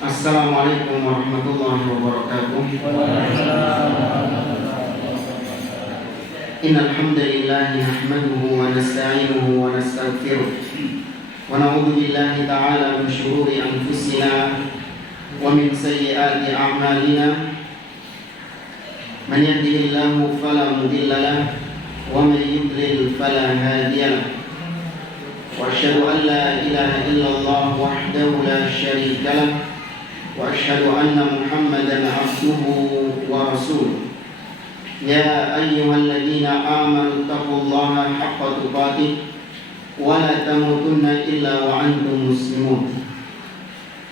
Assalamualaikum warahmatullahi wabarakatuh. Innal hamdalillah nahmaduhu wa nasta'inuhu wa nastaghfiruh wa na'udzu billahi ta'ala min shururi anfusina wa min sayyiati a'malina. Man yahdihillahu fala mudilla lahu wa man yudlil fala hadiya lahu. Wa asyhadu an la ilaha illallah wahdahu la syarika lahu wa asyhadu anna Muhammadan abduhu wa rasuluh. Ya ayyuhalladzina amanu taqullaha haqqa tuqatih wa la tamutunna illa wa antum muslimun.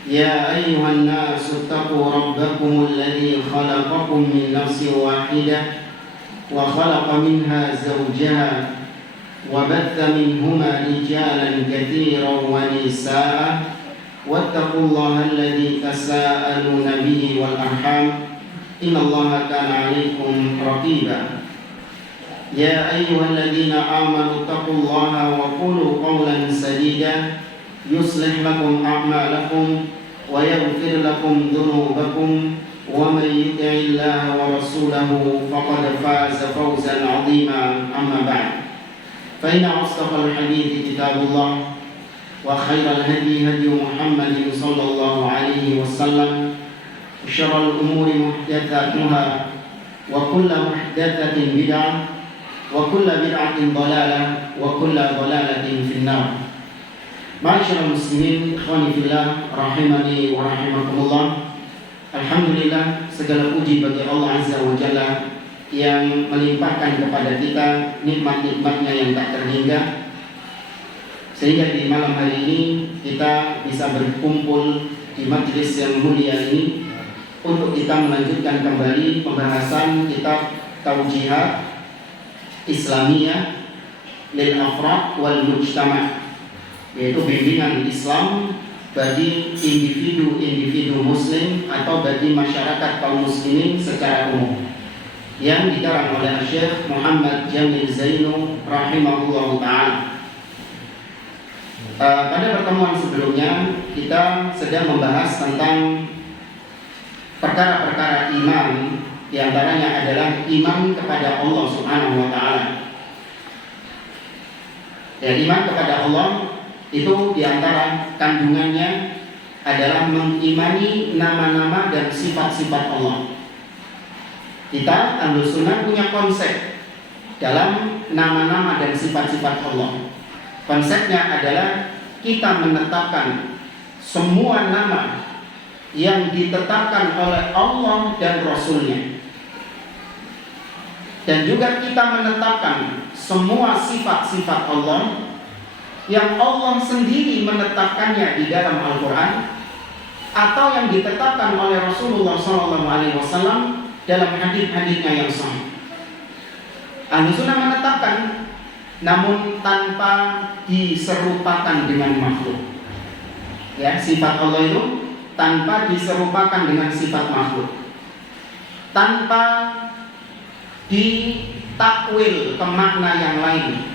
Ya ayyuhan nasu taqu rabbakumul ladzi khalaqakum min nafsin wahidah wa khalaqa minha zawjaha wa batha minhuma rijalan katsiran wa nisaa'a wattaqullaha alladzi tasaaluna bihi wal arham innallaha kana 'alaikum raqiba. Ya ayyuhalladzina amanu taqullaha wa qulu qawlan sadida yuslih lakum a'malakum wa yaghfir lakum dhunubakum wa man yuti'illaha wa rasulahu faqad faza fawzan 'azima. Amma ba'd. Fa inna asdaqal hadithi kitabullah wa khairal hadi hadi Muhammadin sallallahu alaihi wasallam. Syarrul umuri muhdatsatuha wa kullu muhdatsatin bid'ah wa kullu bid'atin dhalalah wa kullu dhalalatin finnar. Ma'asyiral muslimin, ikhwani fillah, rahimani wa rahimakumullah. Alhamdulillah, segala puji bagi Allah Azza wa Jalla yang melimpahkan kepada kita nikmat-nikmatnya yang tak terhingga, sehingga di malam hari ini kita bisa berkumpul di majlis yang mulia ini untuk kita melanjutkan kembali pembahasan kitab Taujihat Islamiyah lil Afrad wal Mujtama', yaitu bimbingan Islam bagi individu-individu muslim atau bagi masyarakat kaum muslimin secara umum, yang dikarang oleh Syekh Muhammad Jamil Zainu rahimahullahu ta'ala. Pada pertemuan sebelumnya kita sedang membahas tentang perkara-perkara iman, diantaranya adalah iman kepada Allah Subhanahu wa ta'ala. Dan iman kepada Allah itu diantara kandungannya adalah mengimani nama-nama dan sifat-sifat Allah. Kita Ahlus Sunnah punya konsep dalam nama-nama dan sifat-sifat Allah. Konsepnya adalah kita menetapkan semua nama yang ditetapkan oleh Allah dan Rasul-Nya, dan juga kita menetapkan semua sifat-sifat Allah yang Allah sendiri menetapkannya di dalam Al-Quran atau yang ditetapkan oleh Rasulullah SAW dalam hadis-hadisnya yang sahih. Ahlus Sunnah menetapkan, namun tanpa diserupakan dengan makhluk. Ya, sifat Allah itu tanpa diserupakan dengan sifat makhluk, tanpa ditakwil ke makna yang lain,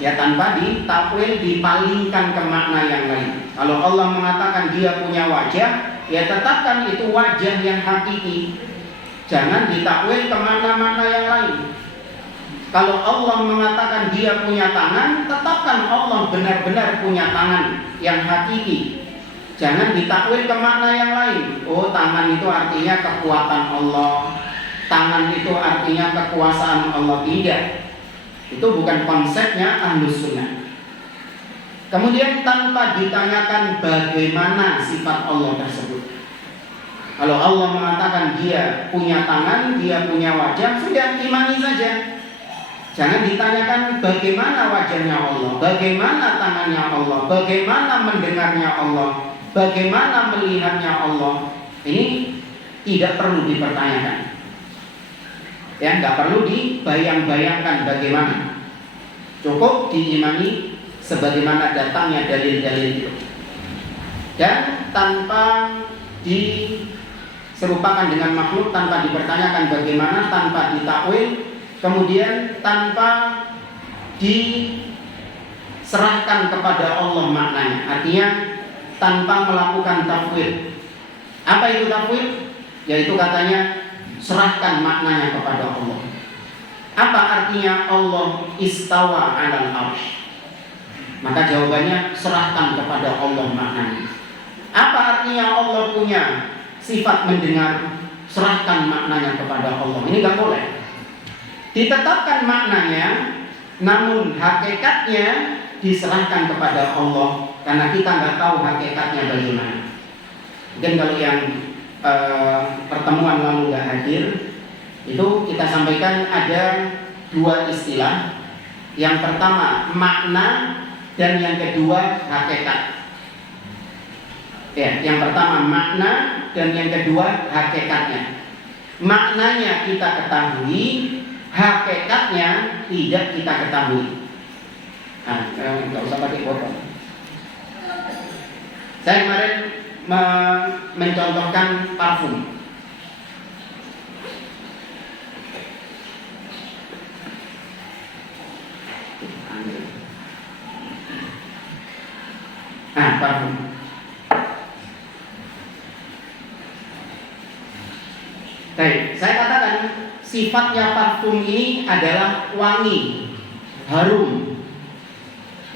ya, tanpa ditakwil, dipalingkan ke makna yang lain. Kalau Allah mengatakan Dia punya wajah, ya tetapkan itu wajah yang hakiki, jangan ditakwil ke makna-makna yang lain. Kalau Allah mengatakan Dia punya tangan, tetapkan Allah benar-benar punya tangan yang hakiki, jangan ditakwil ke makna yang lain. Oh, tangan itu artinya kekuatan Allah, tangan itu artinya kekuasaan Allah. Tidak, itu bukan konsepnya Ahlus Sunnah. Kemudian tanpa ditanyakan bagaimana sifat Allah tersebut. Kalau Allah mengatakan Dia punya tangan, Dia punya wajah, sudah imani saja. Jangan ditanyakan bagaimana wajahnya Allah, bagaimana tangannya Allah, bagaimana mendengarnya Allah, bagaimana melihatnya Allah. Ini tidak perlu dipertanyakan. Ya, nggak perlu dibayang-bayangkan bagaimana. Cukup diimani sebagaimana datangnya dalil-dalil itu. Dan tanpa diserupakan dengan makhluk, tanpa dipertanyakan bagaimana, tanpa ditakwil, kemudian tanpa diserahkan kepada Allah maknanya. Artinya tanpa melakukan tafwid, Apa itu tafwid? Yaitu katanya serahkan maknanya kepada Allah. Apa artinya Allah istawa 'alal arsy? Maka jawabannya serahkan kepada Allah maknanya. Apa artinya Allah punya sifat mendengar? Serahkan maknanya kepada Allah. Ini gak boleh. Ditetapkan maknanya, namun hakikatnya diserahkan kepada Allah, karena kita nggak tahu hakikatnya bagaimana. Dan kalau yang pertemuan lalu nggak hadir, itu kita sampaikan ada dua istilah. Yang pertama makna, dan yang kedua hakikat. Ya, yang pertama makna, dan yang kedua hakikatnya. Maknanya kita ketahui, hakikatnya tidak kita ketahui. Nggak usah pakai botol. Saya kemarin mencontohkan parfum. Parfum. Baik, saya katakan sifatnya parfum ini adalah wangi, harum.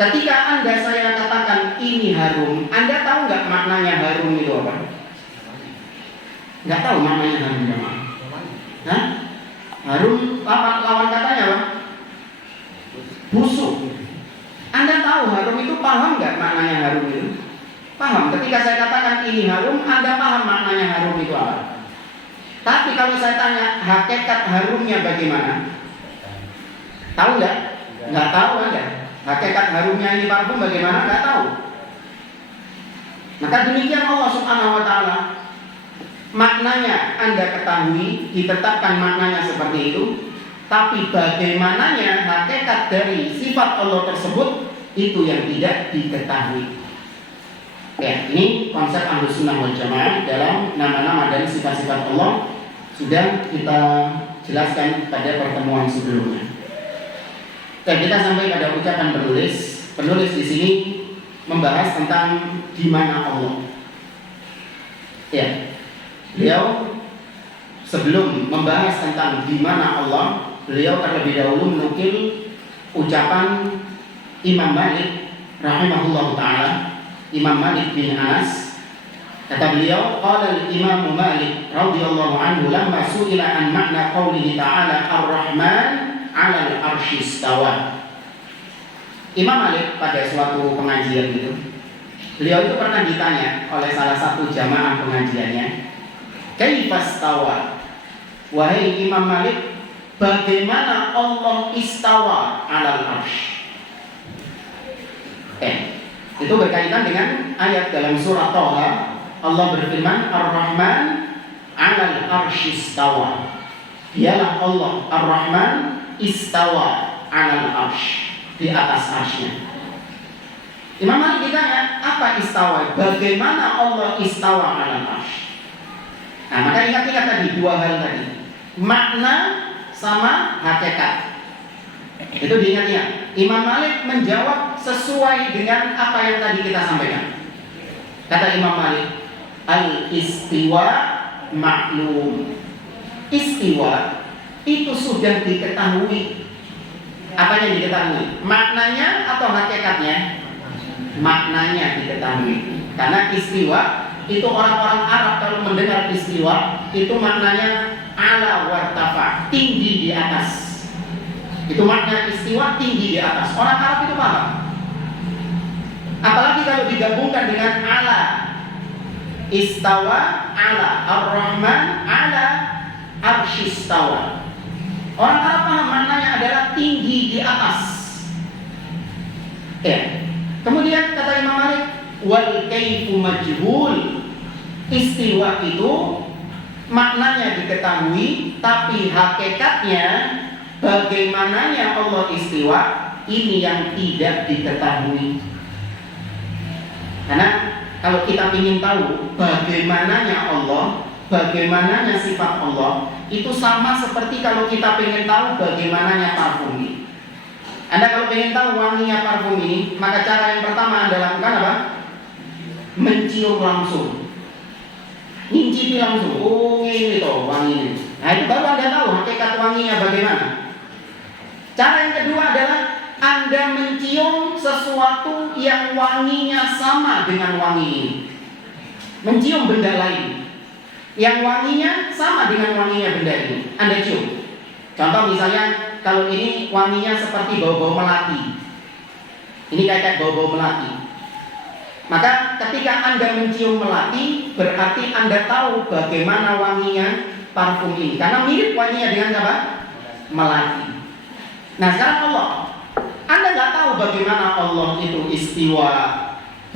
Ketika saya katakan ini harum, Anda tahu nggak maknanya harum itu apa? Nggak tahu maknanya harum apa? Hah? Harum apa lawan katanya apa? Busuk. Anda tahu harum itu, paham nggak maknanya harum itu? Paham. Ketika saya katakan ini harum, Anda paham maknanya harum itu apa? Tapi kalau saya tanya hakikat harumnya bagaimana? Tahu nggak? Nggak tahu Anda. Hakikat harumnya ini parfum bagaimana? Nggak tahu. Maka demikian Allah Subhanahu Wa Taala. Maknanya Anda ketahui, ditetapkan maknanya seperti itu. Tapi bagaimananya hakikat dari sifat Allah tersebut, itu yang tidak diketahui. Ya, ini konsep Ahlus Sunnah wal Jamaah dalam nama-nama dan sifat-sifat Allah sudah kita jelaskan pada pertemuan sebelumnya. Dan kita sampai pada ucapan penulis. Penulis di sini membahas tentang di mana Allah. Ya, beliau sebelum membahas tentang di mana Allah, beliau terlebih dahulu menukil ucapan Imam Malik rahimahullah taala. Imam Malik bin Anas, kata beliau, qala al-Imam Malik radhiyallahu anhu lamma su'ila an makna qaulihi ta'ala ar-Rahman 'ala al-'arsy istawa. Imam Malik pada suatu pengajian itu, beliau itu pernah ditanya oleh salah satu jamaah pengajiannya, kaifa istawa? Wahai Imam Malik, bagaimana Allah istawa 'ala al-'arsy? Itu berkaitan dengan ayat dalam surah Thaha. Allah berfirman, Ar-Rahman 'alal arsy istawa. Dialah Allah Ar-Rahman istawa 'alal arsy, di atas arsy-Nya. Imam Malik ditanya, apa istawa? Bagaimana Allah istawa 'alal arsy? Nah, maka ingat-ingat tadi dua hal tadi. Makna sama hakikat. Itu diingat-ingat. Imam Malik menjawab sesuai dengan apa yang tadi kita sampaikan. Kata Imam Malik, al-istiwa maklum. Istiwa itu sudah diketahui. Apa yang diketahui? Maknanya atau hakikatnya? Maknanya diketahui. Karena istiwa itu orang-orang Arab kalau mendengar istiwa itu maknanya ala wartafa, tinggi di atas. Itu makna istiwa, tinggi di atas. Orang Arab itu paham. Apalagi kalau digabungkan dengan ala. Istawa ala Ar-Rahman ala arsy istawa. Orang Arab paham maknanya adalah tinggi di atas. Ya. Kemudian kata Imam Malik, wal kaifu majhul. Istiwa itu maknanya diketahui, tapi hakikatnya bagaimananya Allah istiwa, ini yang tidak diketahui. Karena kalau kita ingin tahu bagaimananya Allah, bagaimananya sifat Allah, itu sama seperti kalau kita ingin tahu bagaimananya parfum ini. Anda kalau ingin tahu wanginya parfum ini, maka cara yang pertama Anda lakukan apa? Mencium langsung. mencicipi langsung, oh ini toh wanginya. Nah itu baru Anda tahu hakikat wanginya bagaimana. Cara yang kedua adalah Anda mencium sesuatu yang wanginya sama dengan wangi ini. Mencium benda lain yang wanginya sama dengan wanginya benda ini, Anda cium. Contoh misalnya kalau ini wanginya seperti bau-bau melati, ini kayak bau-bau melati. Maka ketika Anda mencium melati, berarti Anda tahu bagaimana wanginya parfum ini, karena mirip wanginya dengan apa? Melati. Nah sekarang Allah, Anda nggak tahu bagaimana Allah itu istiwa,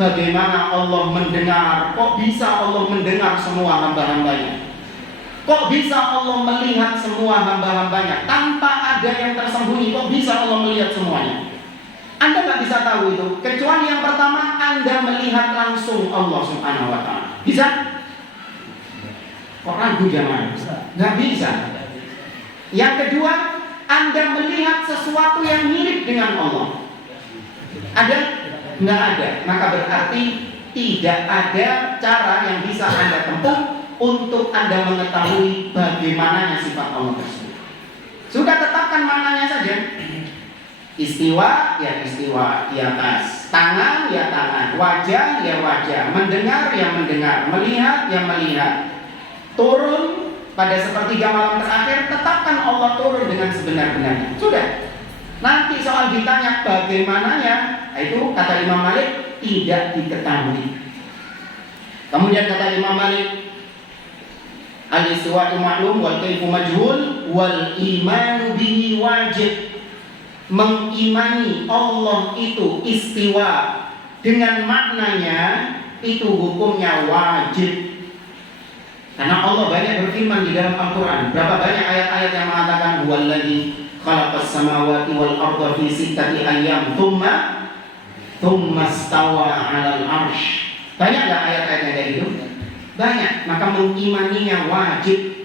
bagaimana Allah mendengar. Kok bisa Allah mendengar semua hamba-hambanya? Kok bisa Allah melihat semua hamba-hambanya tanpa ada yang tersembunyi? Kok bisa Allah melihat semuanya? Anda nggak bisa tahu itu, kecuali yang pertama Anda melihat langsung Allah Subhanahu Wa Taala. Bisa? Kok ragu jangan? Nggak bisa. Yang kedua, Anda melihat sesuatu yang mirip dengan Allah. Ada? Nggak ada. Maka berarti tidak ada cara yang bisa Anda tempuh untuk Anda mengetahui bagaimananya sifat Allah tersebut. Sudah tetapkan maknanya saja. Istiwa ya istiwa di atas, tangan ya tangan, wajah ya wajah, mendengar ya mendengar, melihat ya melihat. Turun pada sepertiga malam terakhir, tetapkan Allah turun dengan sebenar-benarnya. Sudah. Nanti soal ditanya bagaimananya, itu kata Imam Malik tidak diketahui. Kemudian kata Imam Malik, al-istiwa'u ma'lum wal kaifu majhul wal imanu bihi wajib. Mengimani Allah itu istiwa dengan maknanya itu hukumnya wajib. Karena Allah banyak berfirman di dalam Al-Quran. Berapa banyak ayat-ayat yang mengatakan huwallazi khalaqas samawati wal arda fi sittati ayyam thumma istawa 'alal 'arsy. Banyak enggak ayat-ayatnya kayak gitu? Banyak. Maka mengimaninya wajib.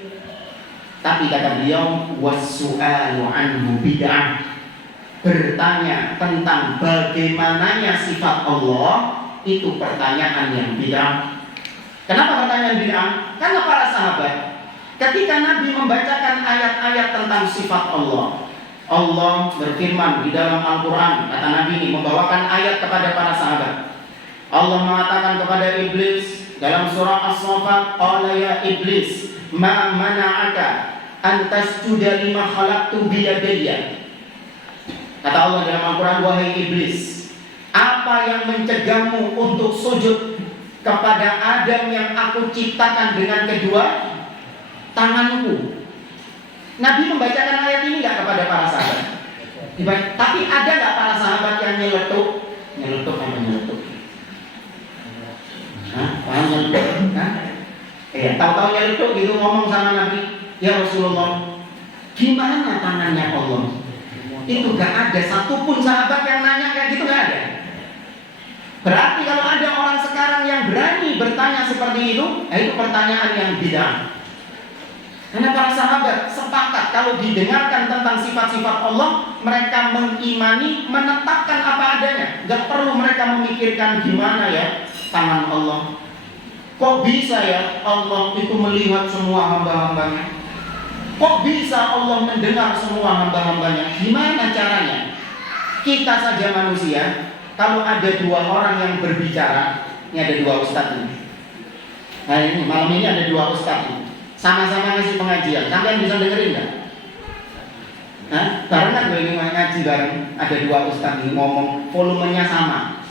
Tapi kata beliau was-su'alu anhu bid'ah. Bertanya tentang bagaimananya sifat Allah itu pertanyaan yang bid'ah. Kenapa pertanyaan bid'ah? Karena para sahabat ketika Nabi membacakan ayat-ayat tentang sifat Allah, Allah berfirman di dalam Al-Quran, kata Nabi ini membawakan ayat kepada para sahabat. Allah mengatakan kepada iblis dalam surah As-Saffat, qala ya iblis ma mana'aka an tasjuda lima khalaqtu biyadayya. Kata Allah dalam Al-Quran, wahai iblis, apa yang mencegahmu untuk sujud kepada Adam yang aku ciptakan dengan kedua tanganku? Nabi membacakan ayat ini nggak kepada para sahabat? Tapi ada nggak para sahabat yang nyeletuk? Nyeletuk apa nyeletuk? Paham nyeletuk? Tahu-tahu nyeletuk gitu ngomong sama Nabi, ya Rasulullah, gimana tangannya Allah? Itu gak ada satupun sahabat yang nanya kayak gitu, gak ada. Berarti kalau ada orang sekarang yang berani bertanya seperti itu pertanyaan yang bid'ah. Karena para sahabat sepakat kalau didengarkan tentang sifat-sifat Allah, mereka mengimani, menetapkan apa adanya. Gak perlu mereka memikirkan gimana ya tangan Allah. Kok bisa ya Allah itu melihat semua hamba-hambanya? Kok bisa Allah mendengar semua hamba-hambanya? Gimana caranya? Kita saja manusia, kalau ada dua orang yang berbicara, ini ada dua ustadz ini. Nah ini malam ini ada dua ustadz ini, sama-sama ngasih pengajian. Kalian bisa dengerin nggak? Barengan gue ini ngaji bareng, ada dua ustadz ini ngomong, volumenya sama.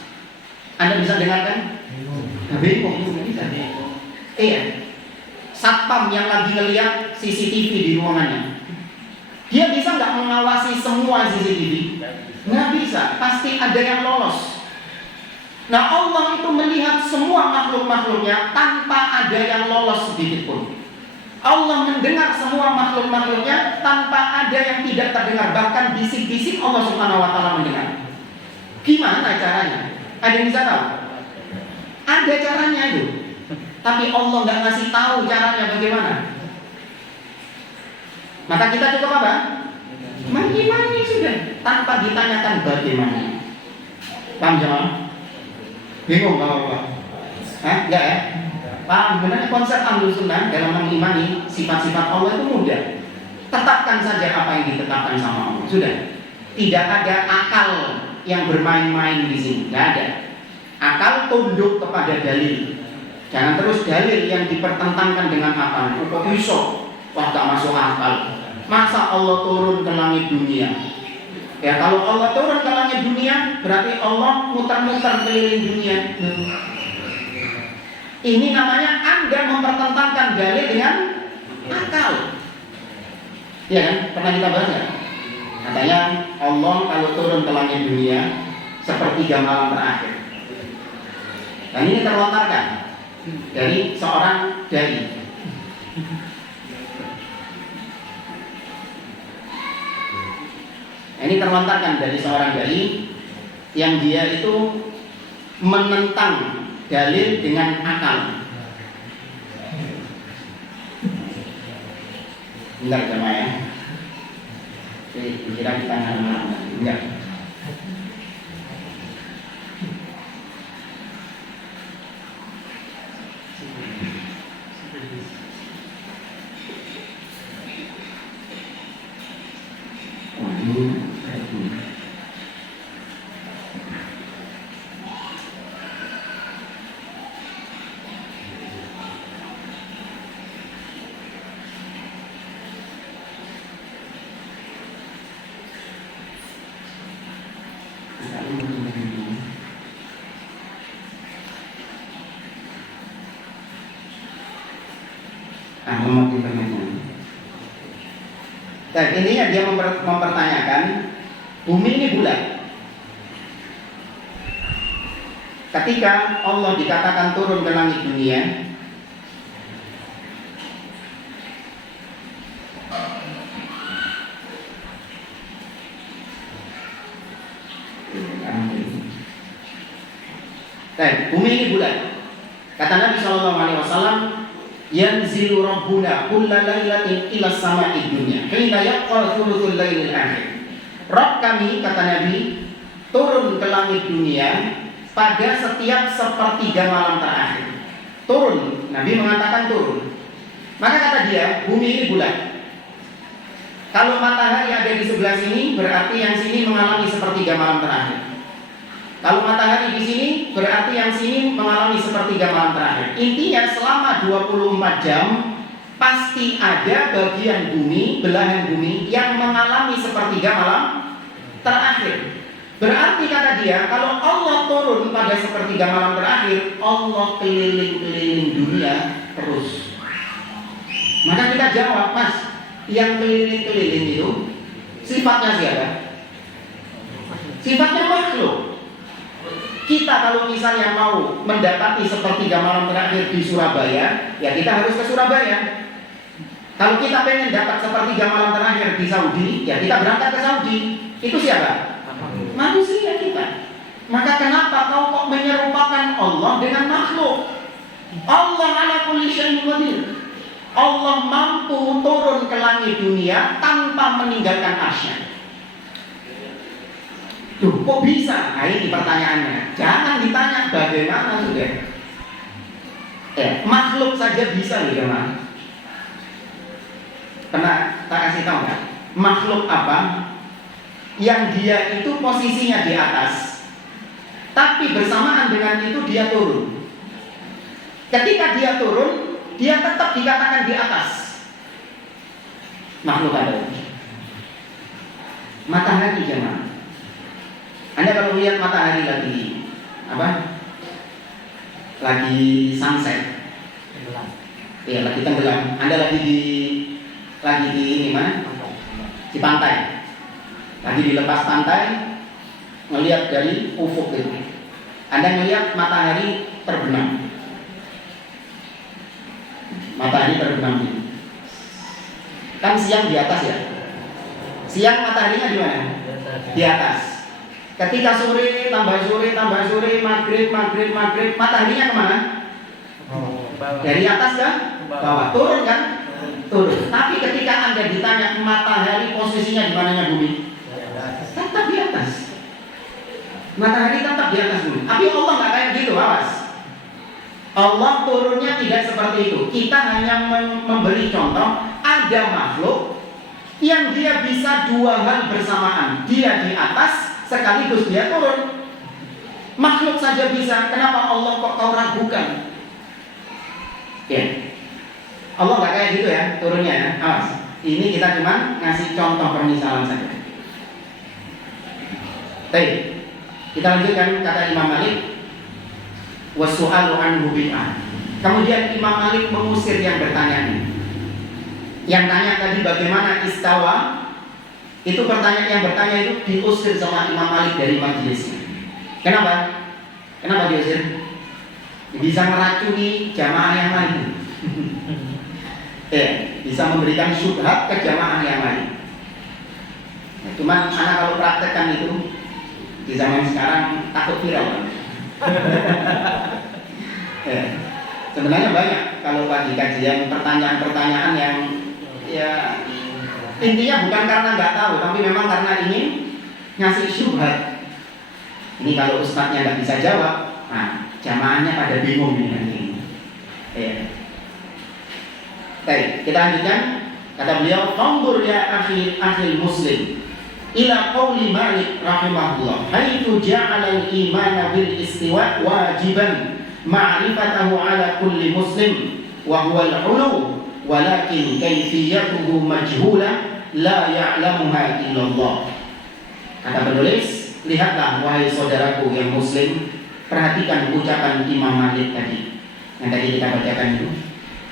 Anda bisa dengarkan? Bingung, bisa. Iya. Satpam yang lagi ngeliat CCTV di ruangannya, dia bisa nggak mengawasi semua CCTV? Nggak bisa, pasti ada yang lolos. Nah Allah itu melihat semua makhluk-makhluknya tanpa ada yang lolos sedikit pun. Allah mendengar semua makhluk-makhluknya tanpa ada yang tidak terdengar. Bahkan bisik-bisik Allah Subhanahu Wa Taala mendengar. Gimana caranya? Ada yang bisa tahu? Ada caranya itu. Tapi Allah nggak ngasih tahu caranya bagaimana. Maka kita cukup apa? Mengimani sudah, tanpa ditanyakan bagaimana. Paham jangan? Bingung kalau apa? Enggak ya? Paham? Sebenarnya konsep Ahlus Sunnah dalam mengimani sifat-sifat Allah itu mudah. Tetapkan saja apa yang ditetapkan sama Allah. Sudah. Tidak ada akal yang bermain-main di sini. Tidak ada. Akal tunduk kepada dalil. Jangan terus dalil yang dipertentangkan dengan akal. Kok bisa? Wah, tak masuk akal. Masa Allah turun ke langit dunia? Ya, kalau Allah turun ke langit dunia, berarti Allah muter-muter keliling dunia. Ini namanya Anda mempertentangkan dalil dengan akal. Ya kan? Pernah kita bahas ya? Katanya Allah kalau turun ke langit dunia sepertiga malam terakhir. Dan ini terlontarkan dari seorang dai. Ini terlontarkan dari seorang dai yang dia itu menentang dalil dengan akal. Bentar jemaah ya. Kira kita enggak. Dan intinya dia mempertanyakan bumi ini bulat. Ketika Allah dikatakan turun ke langit dunia, bumi ini bulat. Kata Nabi SAW, yanzilu rabbuna kulla lailatin ila sama'i dunya hina yaqal thuluthul lailil akhir. Rabb kami, kata Nabi, turun ke langit dunia pada setiap sepertiga malam terakhir. Turun, Nabi mengatakan turun. Maka kata dia, bumi ini bulat. Kalau matahari ada di sebelah sini, berarti yang sini mengalami sepertiga malam terakhir. Kalau matahari di sini, berarti yang sini mengalami sepertiga malam terakhir. Intinya selama 24 jam pasti ada bagian bumi, belahan bumi yang mengalami sepertiga malam terakhir. Berarti kata dia, kalau Allah turun pada sepertiga malam terakhir, Allah keliling-keliling dunia terus. Maka kita jawab, Mas, yang keliling-keliling itu sifatnya siapa? Sifatnya makhluk. Kita kalau misalnya mau mendapati sepertiga malam terakhir di Surabaya, ya kita harus ke Surabaya. Kalau kita pengen dapat sepertiga malam terakhir di Saudi, ya kita berangkat ke Saudi. Itu siapa? Manusia kita. Maka kenapa kau kok menyerupakan Allah dengan makhluk? Allah ala kulli syai'in qadir. Allah mampu turun ke langit dunia tanpa meninggalkan arsy-Nya. Tuh, kok bisa? Nah, ini pertanyaannya. Jangan ditanya bagaimana sudah. Makhluk saja bisa nih, teman. Pernah tak kasih tahu nggak? Makhluk apa yang dia itu posisinya di atas, tapi bersamaan dengan itu dia turun. Ketika dia turun, dia tetap dikatakan di atas. Makhluk ada. Matahari jemaah. Anda kalau lihat matahari lagi apa? Lagi sunset. Iya, lagi tenggelam. Anda lagi di ini mana? Di pantai. Lagi dilepas pantai, ngelihat dari ufuk itu. Anda melihat matahari terbenam. Matahari terbenam itu. Kan siang di atas ya. Siang mataharinya di mana? Di atas. Ketika sore, tambah sore, maghrib, mataharinya kemana? Dari atas kan? Bawah. Turun kan? Turun. Tapi ketika Anda ditanya matahari posisinya di mananya bumi? Tetap di atas. Matahari tetap di atas bumi. Tapi Allah nggak kayak gitu, awas. Allah turunnya tidak seperti itu. Kita hanya memberi contoh, ada makhluk yang dia bisa dua hal bersamaan. Dia di atas sekaligus dia turun. Makhluk saja bisa, kenapa Allah kok kau ragukan? Ya, Allah nggak kayak gitu ya turunnya ya. Awas, ini kita cuma ngasih contoh permisalan saja. Baik, kita lanjutkan kata Imam Malik. Wasu'alu anhu bid'ah. Kemudian Imam Malik mengusir yang bertanya ini. Yang tanya tadi bagaimana istawa, itu pertanyaan yang bertanya itu diusir sama Imam Malik dari majelisnya. Kenapa? Kenapa diusir? Bisa meracuni jamaah yang lain. Bisa memberikan syubhat ke jamaah yang lain. Cuman anak kalau praktekkan itu di zaman sekarang takut viral. Sebenarnya banyak kalau pagi kajian pertanyaan-pertanyaan yang ya intinya bukan karena nggak tahu, tapi memang karena ingin ngasih syubhat. Ini kalau ustadznya nggak bisa jawab, nah jamaahnya pada bingung ini nanti. Baik, kita lanjutkan. Kata beliau, "Fanzur ya akhi muslim ila qauli Malik rahimahullah, haitsu ja'ala al-iman bil istiwa wajiban ma'rifatahu ala kulli muslim wa huwa al-'ulu walakin kayfiyatuhu majhula la ya'lamuha illallah." Kata penulis, lihatlah wahai saudaraku yang muslim, perhatikan ucapan Imam Malik tadi yang tadi kita bacakan itu.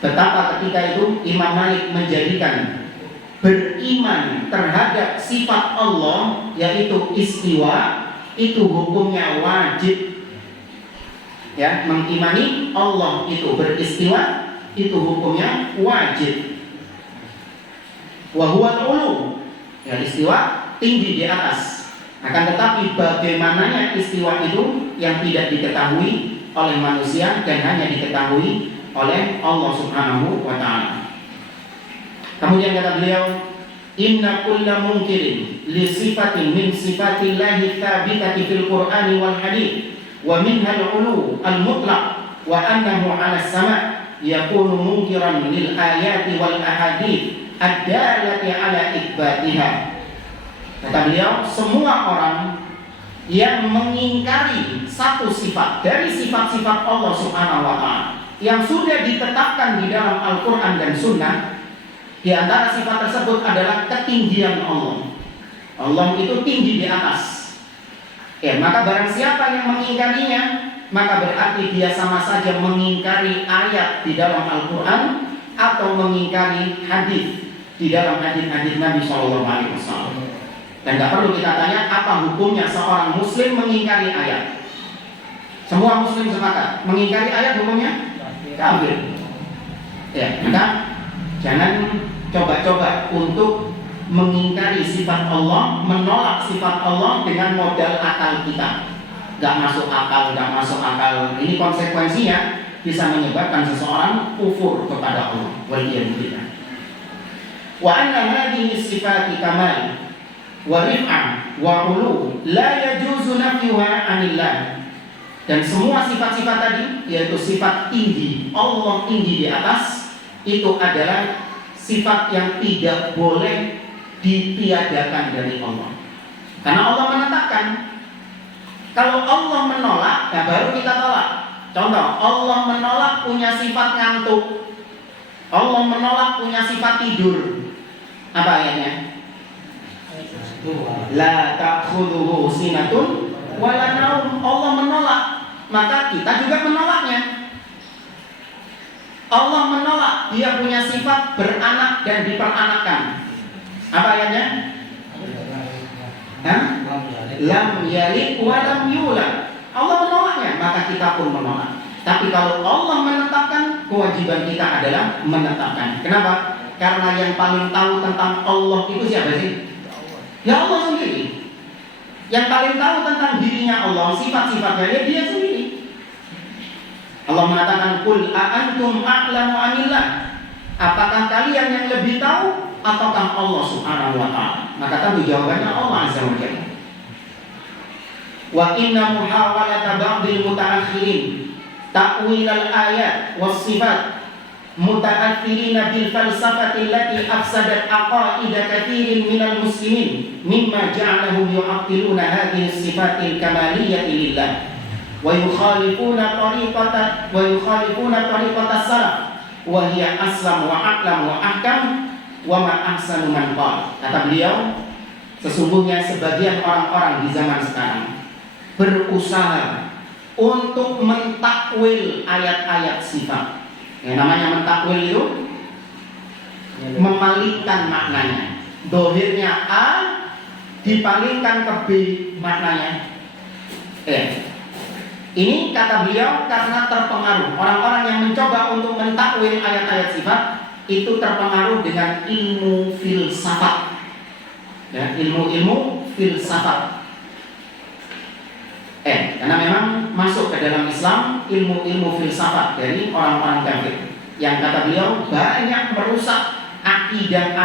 Betapa ketika itu Imam Malik menjadikan beriman terhadap sifat Allah yaitu istiwa itu hukumnya wajib. Ya, mengimani Allah itu beristiwa itu hukumnya wajib. Wa huwal ulu, ya istiwa tinggi di atas. Akan tetapi bagaimananya istiwa itu yang tidak diketahui oleh manusia dan hanya diketahui oleh Allah Subhanahu wa ta'ala. Kemudian kata beliau, inna kulla munkirin li sifatin min sifatillahi thabitati fil Qur'ani wal hadith wa minha al-ulu al-mutlaq wa annahu 'ala as-sama' yakunu munkiran lil ayati wal ahadith ad-dalati 'ala itsbatiha. Kata beliau, semua orang yang mengingkari satu sifat dari sifat-sifat Allah Subhanahu wa ta'ala yang sudah ditetapkan di dalam Al-Qur'an dan Sunnah. Di antara sifat tersebut adalah ketinggian Allah. Allah itu tinggi di atas. Maka barang siapa yang mengingkarinya, maka berarti dia sama saja mengingkari ayat di dalam Al-Quran atau mengingkari hadis di dalam hadis-hadis Nabi SAW. Dan tidak perlu kita tanya apa hukumnya seorang Muslim mengingkari ayat. Semua Muslim sepakat mengingkari ayat hukumnya kafir. Maka jangan coba-coba untuk mengingkari sifat Allah, menolak sifat Allah dengan modal akal kita. Gak masuk akal. Ini konsekuensinya bisa menyebabkan seseorang kufur kepada Allah. Waliyadzubillah. Wa anna hadhihi sifati kamal wa rif'ah wa ulu la yajuzu nafyuha 'anillah. Dan semua sifat-sifat tadi, yaitu sifat tinggi, Allah tinggi di atas, itu adalah sifat yang tidak boleh ditiadakan dari Allah. Karena Allah menetapkan. Kalau Allah menolak, ya baru kita tolak. Contoh, Allah menolak punya sifat ngantuk. Allah menolak punya sifat tidur. Apa ayatnya? La ta'khudhuhu sinatun wala naum. Allah menolak, maka kita juga menolaknya. Allah menolak, dia punya sifat beranak dan diperanakkan. Apa ayatnya? Lam yalid wa lam yulad. Allah menolaknya, maka kita pun menolak. Tapi kalau Allah menetapkan, kewajiban kita adalah menetapkan. Kenapa? Karena yang paling tahu tentang Allah itu siapa sih? Ya Allah sendiri. Yang paling tahu tentang dirinya Allah, sifat-sifatnya ya dia sendiri. Allah mengatakan, "Qul a'antum a'lamu amillah?" Apakah kalian yang lebih tahu ataukah Allah Subhanahu wa ta'ala? Maka tentu jawabannya Allah Azza wa Jalla. Wa inna muhawalata ba'dil mutaakhirin ta'wil al-ayat was sifat muta'athirina bil falsafati allati afsadat aqaida katsirin minal muslimin mimma ja'alahum yu'attiluna hadhihi as-sifatil kamaliyyati lillah wa yukhalifuna tariqata salaf wa hiya aslam wa aqlam wa ahkam wa ma ahsanu man qala. Kata beliau, sesungguhnya sebagian orang-orang di zaman sekarang berusaha untuk mentakwil ayat-ayat sifat. Yang namanya mentakwil itu memalingkan maknanya. Dohirnya A dipalingkan ke B maknanya. Ini kata beliau karena terpengaruh. Orang-orang yang mencoba untuk mentakwil ayat-ayat sifat itu terpengaruh dengan ilmu filsafat. Ya, ilmu filsafat. Karena memang masuk ke dalam Islam ilmu filsafat dari orang-orang kafir yang kata beliau banyak merusak akidah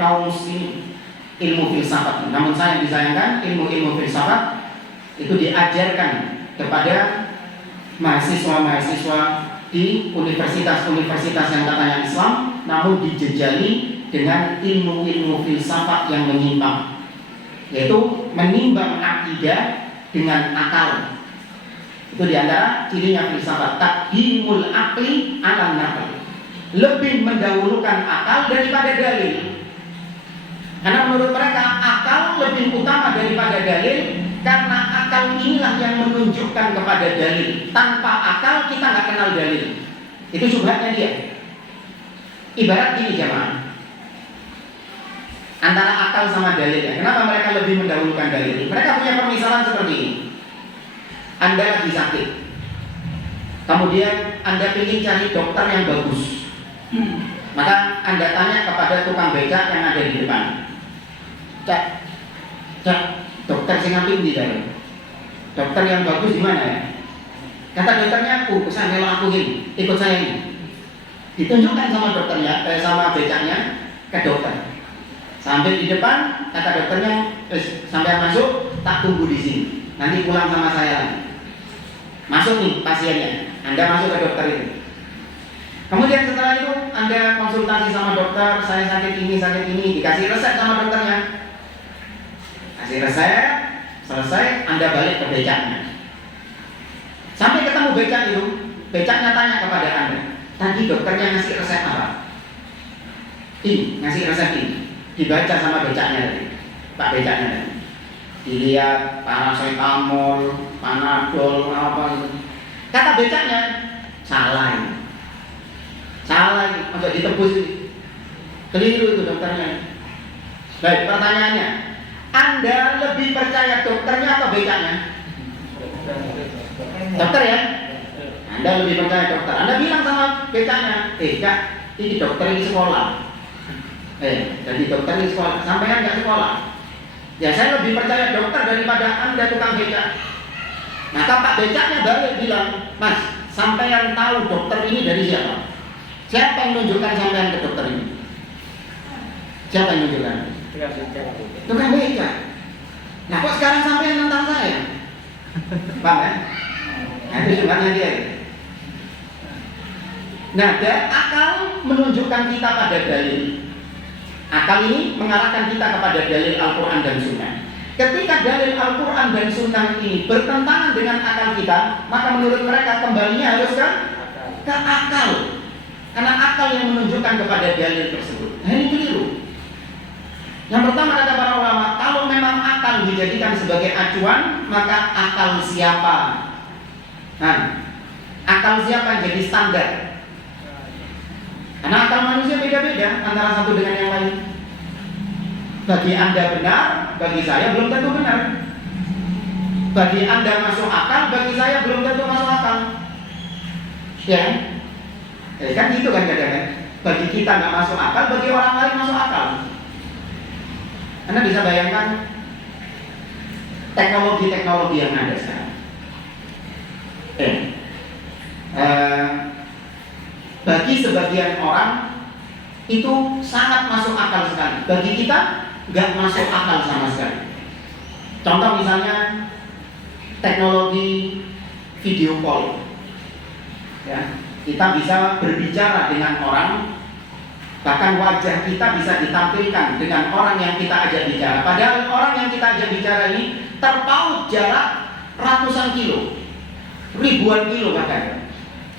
kaum muslimin, ilmu filsafat. Namun saya disayangkan ilmu filsafat itu diajarkan kepada mahasiswa-mahasiswa di universitas-universitas yang katanya Islam, namun dijejali dengan ilmu filsafat yang menyimpang, yaitu menimbang akidah dengan akal. Itu diantara cirinya filsafat, taqdimul aqli ala naql, lebih mendahulukan akal daripada dalil. Karena menurut mereka akal lebih utama daripada dalil, karena akal inilah yang menunjukkan kepada dalil. Tanpa akal kita nggak kenal dalil. Itu syubhatnya dia. Ibarat gini jemaah, antara akal sama dalilnya. Kenapa mereka lebih mendahulukan dalil? Mereka punya permisalan seperti ini. Anda lagi sakit, kemudian Anda ingin cari dokter yang bagus, maka Anda tanya kepada tukang becak yang ada di depan, Cak, dokter sing apik ndi dalam? Dokter yang bagus di mana ya? Kata dokternya, saya melo aku ini, ikut saya ini. Ditunjukkan sama dokternya, sama becaknya ke dokter. Sampai di depan, kata dokternya, sampai masuk, tak tunggu di sini. Nanti pulang sama saya lagi. Masuk nih pasiennya, Anda masuk ke dokter itu. Kemudian setelah itu Anda konsultasi sama dokter, saya sakit ini, dikasih resep sama dokternya. Kasih resep, selesai, Anda balik ke becaknya. Sampai ketemu becak itu, becaknya tanya kepada Anda, tadi dokternya ngasih resep apa? Ini, ngasih resep ini. Dibaca sama becaknya tadi, Pak becaknya tadi. Dilihat paracetamol, panadol, apa itu. Kata becaknya, salah ini. Salah ini, untuk ditebus ini. Keliru itu dokternya. Baik, pertanyaannya, Anda lebih percaya dokternya atau becaknya? Dokter ya? Anda lebih percaya dokter. Anda bilang sama becaknya, Cak, ini dokter ini sekolah. Jadi dokter ini sekolah, sampean nggak sekolah. Ya saya lebih percaya dokter daripada Anda tukang becak. Maka Pak becaknya balik bilang, Mas, sampean tahu dokter ini dari siapa? Siapa yang menunjukkan sampean ke dokter ini? Siapa yang menunjukkan? Tukang becak. Nah kok sekarang sampean nentang saya? Paham ya? Nah itu sebabnya dia. Nah, dan akal menunjukkan kita pada dalil. Akal ini mengarahkan kita kepada dalil Al-Quran dan Sunnah. Ketika dalil Al-Quran dan Sunnah ini bertentangan dengan akal kita, maka menurut mereka kembalinya harus ke akal. Karena akal yang menunjukkan kepada dalil tersebut. Nah ini keliru. Yang pertama kata para ulama, kalau memang akal dijadikan sebagai acuan, maka akal siapa? Nah, akal siapa yang jadi standar? Karena akal manusia beda-beda antara satu dengan yang lain. Bagi Anda benar, bagi saya belum tentu benar. Bagi Anda masuk akal, bagi saya belum tentu masuk akal. Ya, kan gitu kan kadang-kadang. Bagi kita nggak masuk akal, bagi orang lain masuk akal. Anda bisa bayangkan teknologi-teknologi yang ada sekarang. Bagi sebagian orang itu sangat masuk akal sekali. Bagi kita nggak masuk akal sama sekali. Contoh misalnya teknologi video call. Ya, kita bisa berbicara dengan orang, bahkan wajah kita bisa ditampilkan dengan orang yang kita ajak bicara. Padahal orang yang kita ajak bicara ini terpaut jarak ratusan kilo, ribuan kilo bahkan.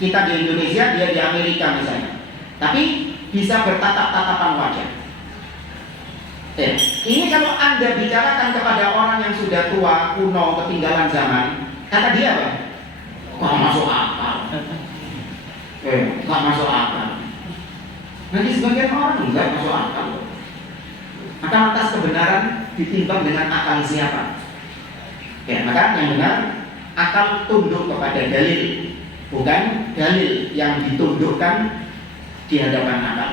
Kita di Indonesia, dia di Amerika misalnya, tapi bisa bertatap-tatapan wajah. Ya. Ini kalau Anda bicarakan kepada orang yang sudah tua, kuno, ketinggalan zaman, kata dia apa? Gak masuk akal. Gak masuk akal. Nanti sebagian orang enggak masuk akal. Maka atas kebenaran ditimbang dengan akal siapa? Ya, maka yang benar akal tunduk kepada dalil, bukan dalil yang ditundukkan di hadapan akal.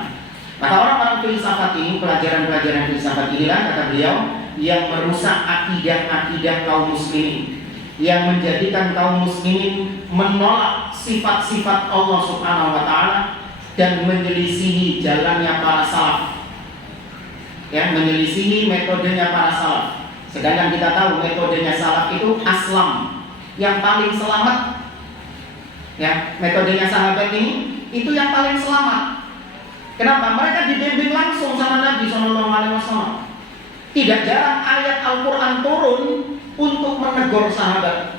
Maka orang-orang filsafat ini, pelajaran-pelajaran filsafat inilah, kata beliau, yang merusak akidah-akidah kaum muslimin, yang menjadikan kaum muslimin menolak sifat-sifat Allah Subhanahu wa taala dan menyelisihi jalannya para salaf. Ya, menyelisihi metodenya para salaf. Sedangkan kita tahu metodenya salaf itu aslam, yang paling selamat. Ya, metodenya sahabat ini itu yang paling selamat. Kenapa? Mereka dibimbing langsung sama Nabi SAW. Tidak jarang ayat Al-Quran turun untuk menegur sahabat.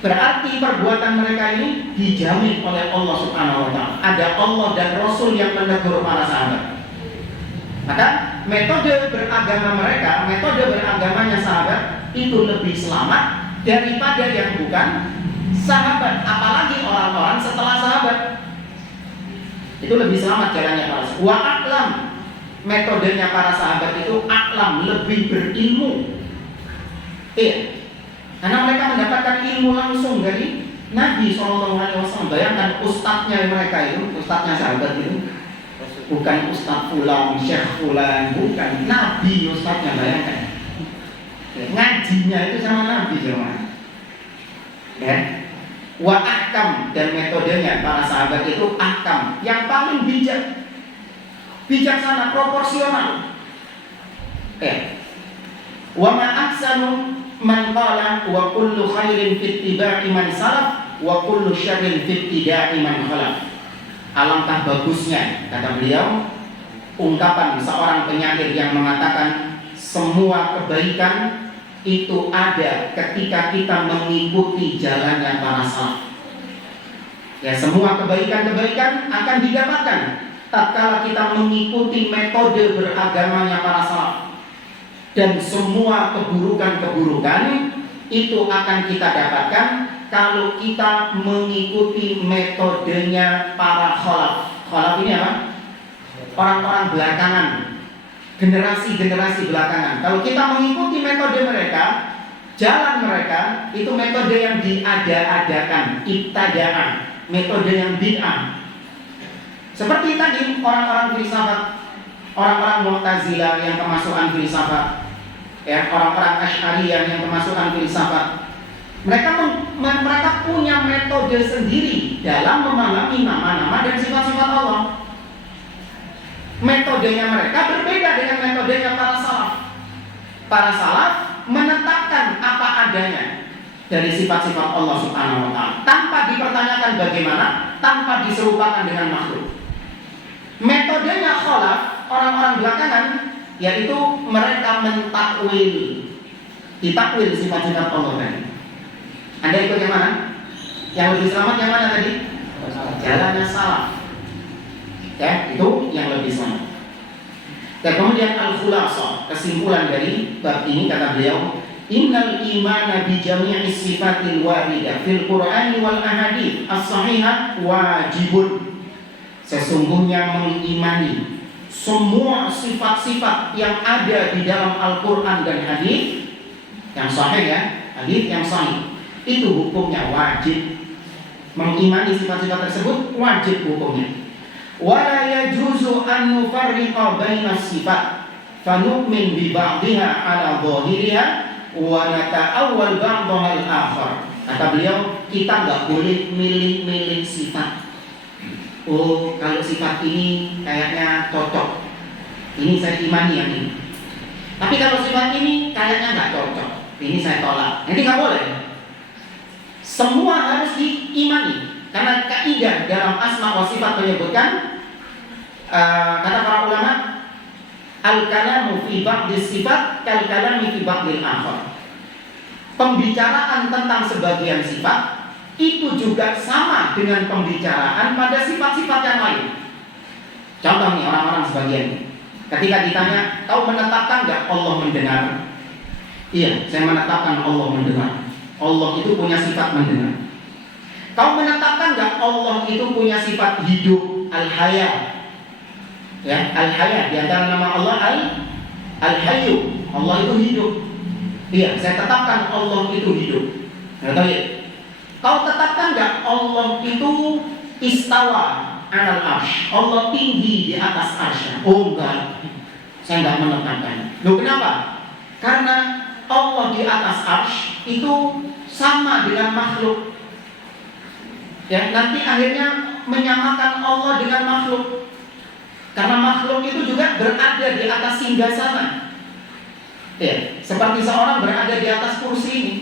Berarti perbuatan mereka ini dijamin oleh Allah Subhanahu wa taala. Ada Allah dan Rasul yang menegur para sahabat. Maka metode beragama mereka, metode beragamanya sahabat itu lebih selamat daripada yang bukan sahabat, apalagi orang-orang setelah sahabat. Itu lebih selamat jalannya para sahabat. Wa aqlam, metodenya para sahabat itu aqlam, lebih berilmu. Iya. Karena mereka mendapatkan ilmu langsung dari Nabi SAW. Bayangkan ustadznya mereka itu, ustadznya sahabat itu bukan ustadz fulan, syekh fulan, bukan, Nabi ustadznya, bayangkan. Ngajinya itu sama Nabi jemaah. Ya. Wa ahkam, dan metodenya para sahabat itu ahkam, yang paling bijak, bijaksana, proporsional. Wa ma ahsanu man qala wa kullu khairin fi ittiba'i man salaf wa kullu syarrin fi ibtida'i man khalaf. Alangkah bagusnya, kata beliau, ungkapan seorang penyair yang mengatakan semua kebaikan itu ada ketika kita mengikuti jalannya para salaf. Ya, semua kebaikan-kebaikan akan didapatkan tatkala kita mengikuti metode beragamanya para salaf. Dan semua keburukan-keburukan itu akan kita dapatkan kalau kita mengikuti metodenya para khalaf. Khalaf ini apa? Orang-orang belakangan, generasi-generasi belakangan. Kalau kita mengikuti metode mereka, jalan mereka, itu metode yang diada-adakan, ibtada'ah, metode yang bid'ah. Seperti tadi orang-orang filsafat, orang-orang Mu'tazilah yang kemasukan filsafat, ya, orang-orang Asy'ariyah yang kemasukan filsafat. Mereka punya metode sendiri dalam memahami nama-nama dan sifat-sifat Allah. Metodenya mereka berbeda dengan metodenya para salaf. Para salaf menetapkan apa adanya dari sifat-sifat Allah Subhanahu wa taala tanpa dipertanyakan bagaimana, tanpa diserupakan dengan makhluk. Metodenya khalaf, orang-orang belakangan, yaitu mereka mentakwil, ditakwil sifat-sifat Allah tadi. Anda ikut yang mana? Yang lebih selamat yang mana tadi? Jalannya salaf. Ya, itu yang lebih selamat. Dan kemudian al-khulasa, kesimpulan dari bab ini, kata beliau, innal imana bi jami'i sifatil waridah fil Qur'ani wal ahadits as-sahihah wajibun. Sesungguhnya mengimani semua sifat-sifat yang ada di dalam Al-Quran dan hadis yang sahih, ya, hadis yang sahih, itu hukumnya wajib. Mengimani sifat-sifat tersebut wajib hukumnya. Wala yajuzu an nufarriqa baina sifat fanu'min bi ba'dihha ala dhahiriha wa nata'awwal ba'daha al-akhar. Kata beliau, kita enggak boleh milih-milih sifat. Oh, kalau sifat ini kayaknya cocok, ini saya imani yang ini. Tapi kalau sifat ini kayaknya nggak cocok, ini saya tolak. Nanti nggak boleh. Semua harus diimani. Karena kaidah dalam asma wa sifat menyebutkan, kata para ulama, al-kalamu fi ba'di sifat kal kalami fi ba'dil akhar. Pembicaraan tentang sebagian sifat itu juga sama dengan pembicaraan pada sifat-sifat yang lain. Contoh nih, orang-orang sebagian ketika ditanya, kau menetapkan nggak Allah mendengar? Iya, saya menetapkan Allah mendengar. Allah itu punya sifat mendengar. Kau menetapkan nggak Allah itu punya sifat hidup, al-haya? Ya, al-haya di antara nama Allah al-hayyu. Allah itu hidup. Iya, saya tetapkan Allah itu hidup. Kau tetapkan nggak Allah itu istawa alal arsh? Allah tinggi di atas arsy? Oh enggak, saya nggak menetapkan. Loh kenapa? Karena Allah di atas arsy itu sama dengan makhluk. Ya, nanti akhirnya menyamakan Allah dengan makhluk. Karena makhluk itu juga berada di atas singgasana. Ya, seperti seorang berada di atas kursi ini.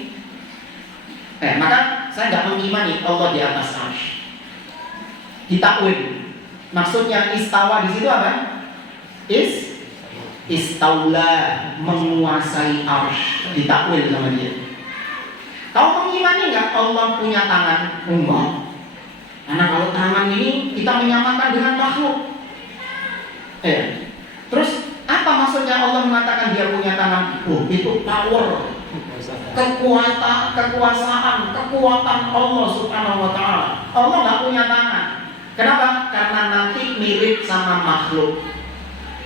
Maka saya nggak mengimani Allah di atas arsy. Ditakwil. Maksudnya istawa di situ apa? Istaula, menguasai arsy. Ditakwil sama dia. Kau mengimani nggak Allah punya tangan? Enggak. Karena kalau tangan ini kita menyamakan dengan makhluk. Terus apa maksudnya Allah mengatakan dia punya tangan? Oh, itu power, kekuasaan Allah Subhanahu wa Ta'ala. Allah nggak punya tangan. Kenapa? Karena nanti mirip sama makhluk.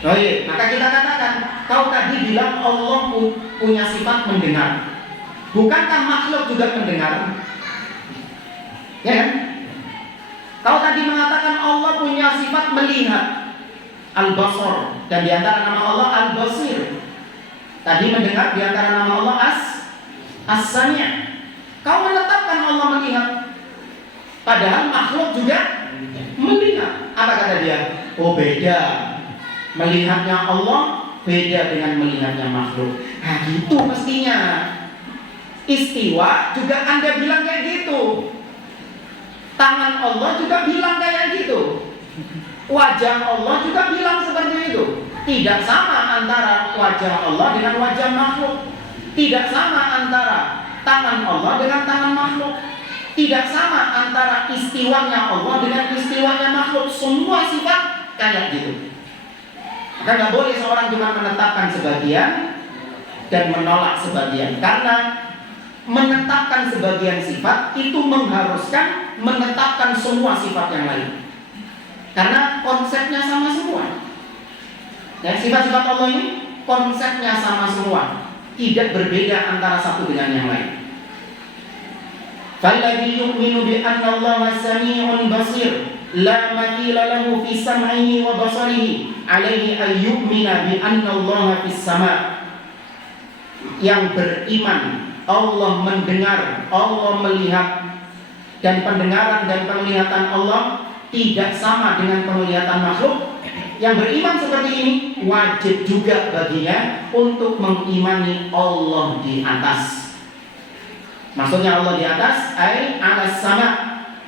Oh iya, maka kita katakan, kau tadi bilang Allah punya sifat mendengar. Bukankah makhluk juga mendengar? Ya kan? Kau tadi mengatakan Allah punya sifat melihat, al-basar, dan di antara nama Allah al-basir. Tadi mendengar, di antara nama Allah as-sami'. Kau menetapkan Allah melihat, padahal makhluk juga melihat. Apa kata dia? Oh beda, melihatnya Allah beda dengan melihatnya makhluk. Nah gitu mestinya. Istiwa juga Anda bilang kayak gitu. Tangan Allah juga bilang kayak gitu. Wajah Allah juga bilang seperti itu. Tidak sama antara wajah Allah dengan wajah makhluk. Tidak sama antara tangan Allah dengan tangan makhluk. Tidak sama antara istiwanya Allah dengan istiwanya makhluk. Semua sifat kayak gitu. Maka nggak boleh seorang cuma menetapkan sebagian dan menolak sebagian. Karena menetapkan sebagian sifat itu mengharuskan menetapkan semua sifat yang lain. Karena konsepnya sama semua. Ya, sifat-sifat Allah ini konsepnya sama semua, tidak berbeda antara satu dengan yang lain. Falladzi yu'minu bi anna Allaha samii'un basir la mathila lahu fi sam'ihi wa basarihi alaihi ay yu'mina bi anna Allaha fis sama'. Yang beriman Allah mendengar, Allah melihat, dan pendengaran dan penglihatan Allah tidak sama dengan penglihatan makhluk. Yang beriman seperti ini wajib juga baginya untuk mengimani Allah di atas. Maksudnya Allah di atas, ay alas sama,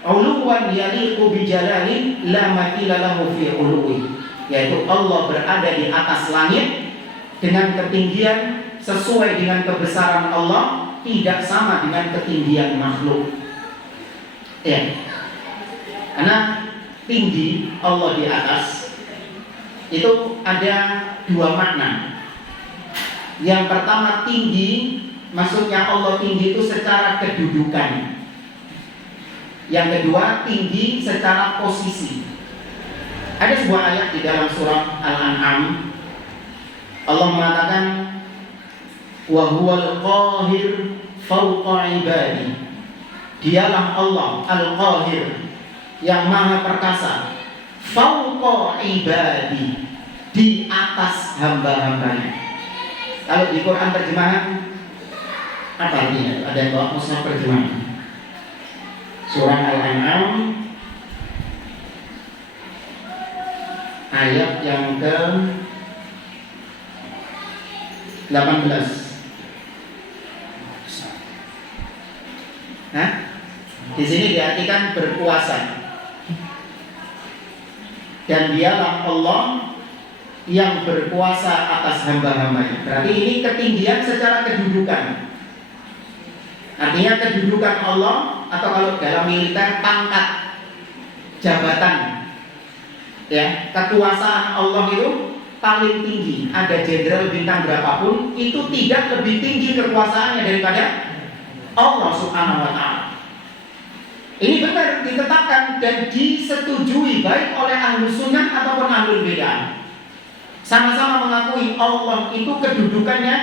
uluwan yaliqu bi jalali la mathila lahu fi uluwi. Yaitu Allah berada di atas langit dengan ketinggian sesuai dengan kebesaran Allah, tidak sama dengan ketinggian makhluk. Ya. Karena tinggi Allah di atas itu ada dua makna. Yang pertama, tinggi maksudnya Allah tinggi itu secara kedudukan. Yang kedua, tinggi secara posisi. Ada sebuah ayat di dalam surah Al-An'am, Allah mengatakan wa huwal qahir fawqa ibadi. Dialah Allah Al-Qahir yang maha perkasa, fawqa ibadi, di atas hamba-hambanya. Kalau di Quran terjemahan apa artinya? Ada yang bawa mushaf terjemahan. Surah Al-An'am ayat yang ke 18. Hah? Di sini diartikan berkuasa. Dan dialah Allah yang berkuasa atas hamba-hambanya. Berarti ini ketinggian secara kedudukan. Artinya kedudukan Allah, atau kalau dalam militer pangkat, jabatan, ya, kekuasaan Allah itu paling tinggi. Ada jenderal bintang berapapun, itu tidak lebih tinggi kekuasaannya daripada Allah Subhanahu wa Ta'ala. Ini benar ditetapkan dan disetujui baik oleh ahlu sunnah ataupun ahlu bid'ah. Sama-sama mengakui Allah itu kedudukannya,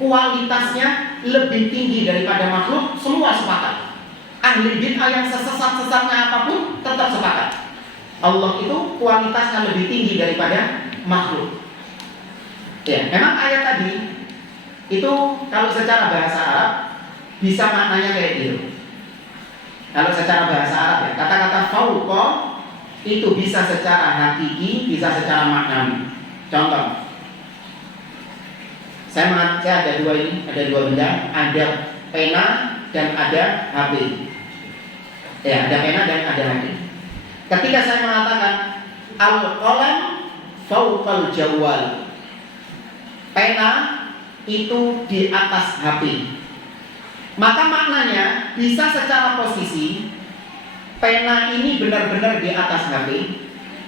kualitasnya lebih tinggi daripada makhluk, semua sepakat. Ahli bid'ah yang sesat-sesatnya apapun tetap sepakat. Allah itu kualitasnya lebih tinggi daripada makhluk. Ya, memang ayat tadi itu kalau secara bahasa Arab bisa maknanya kayak gitu. Kalau secara bahasa Arab ya, kata-kata fauqa itu bisa secara hakiki, bisa secara maknawi. Contoh, saya ada dua benda, ada pena dan ada HP. Ya, ada pena dan ada HP. Ketika saya mengatakan al-qalam fauqal jawwal, pena itu di atas HP, maka maknanya bisa secara posisi pena ini benar-benar di atas HP,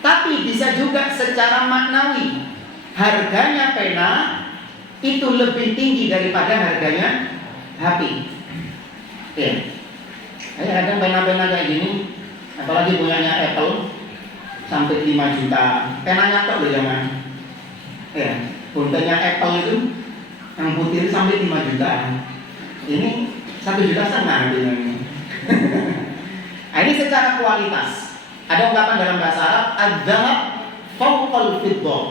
tapi bisa juga secara maknawi harganya pena itu lebih tinggi daripada harganya HP. Ya, kadang pena-pena kayak gini, apalagi punyanya Apple, sampai 5 juta. Penanya tok loh jangan. Ya, pulpennya Apple itu yang putih sampai 5 juta. Ini 1,5 juta ini. Nah, ini secara kualitas. Ada ungkapan dalam bahasa Arab, adzahab fawqal fiddah,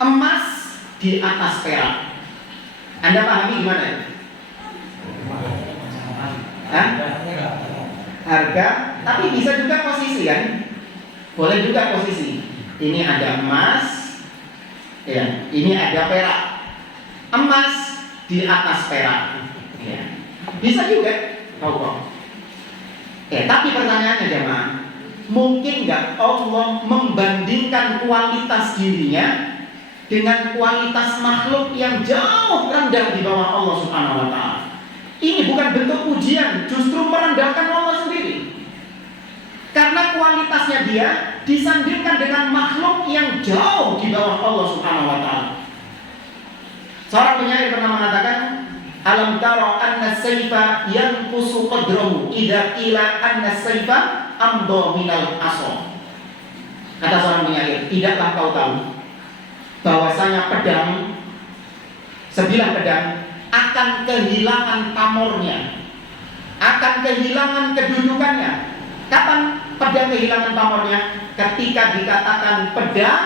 emas di atas perak. Anda pahami gimana? Hah? Harga, tapi bisa juga posisi kan? Boleh juga posisi. Ini ada emas, ya, ini ada perak. Emas di atas perak. Ya. Bisa juga tahu. Tapi pertanyaannya jemaah, mungkin nggak Allah membandingkan kualitas dirinya dengan kualitas makhluk yang jauh rendah di bawah Allah Subhanahu wa Ta'ala? Ini bukan bentuk pujian, justru merendahkan Allah sendiri. Karena kualitasnya dia disandingkan dengan makhluk yang jauh di bawah Allah Subhanahu wa Ta'ala. Seorang penyair pernah mengatakan, alam tara anna sayfa yanqusu qadrahu idza qila anna sayfa amdha minal asa. Kata seorang penyair, tidakkah kau tahu bahwasanya pedang, sebilah pedang akan kehilangan pamornya, akan kehilangan kedudukannya. Kapan pedang kehilangan pamornya? Ketika dikatakan pedang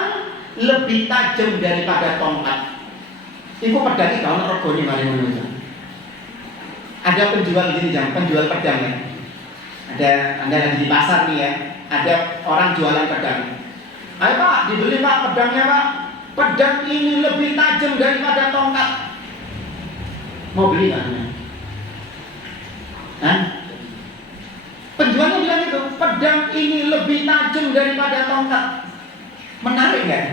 lebih tajam daripada tongkat. Iku pedang iki ono regane mari ngono. Ada penjual gini jam, penjual pedang ya. Ada Anda lagi di pasar nih ya, ada orang jualan pedang. Ayo Pak, dibeli Pak pedangnya Pak. Pedang ini lebih tajam daripada tongkat. Mau beli nggak? Hah? Penjualnya bilang itu, pedang ini lebih tajam daripada tongkat. Menarik nggak?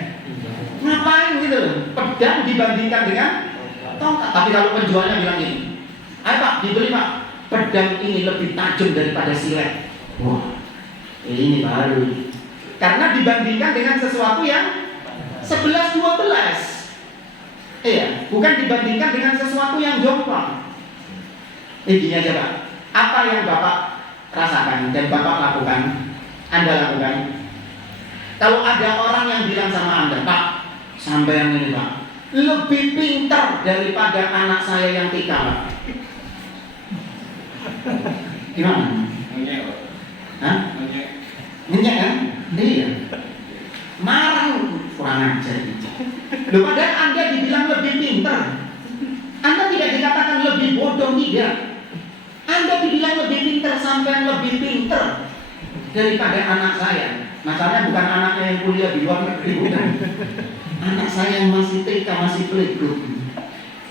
Ngapain gitu loh? Pedang dibandingkan dengan tongkat. Tapi kalau penjualnya bilang ini, ayo Pak, dibeli Pak. Pedang ini lebih tajam daripada silet. Wah, ini baru. Karena dibandingkan dengan sesuatu yang 11-12. Iya, bukan dibandingkan dengan sesuatu yang jomplang. Gini aja Pak, apa yang Bapak rasakan dan Bapak lakukan, Anda lakukan? Kalau ada orang yang bilang sama Anda, Pak, sampean ini Pak, lebih pintar daripada anak saya yang tika Pak. Gimana? Ngenyek. Hah? Ngenyek kan? Iya. Marah, kurang ajar. Loh, padahal Anda dibilang lebih pintar. Anda tidak dikatakan lebih bodoh, tidak. Anda dibilang lebih pintar, sampai lebih pintar daripada anak saya. Masalahnya bukan anaknya yang kuliah di luar negeri, bukan. Anak saya yang masih TK, masih playgroup.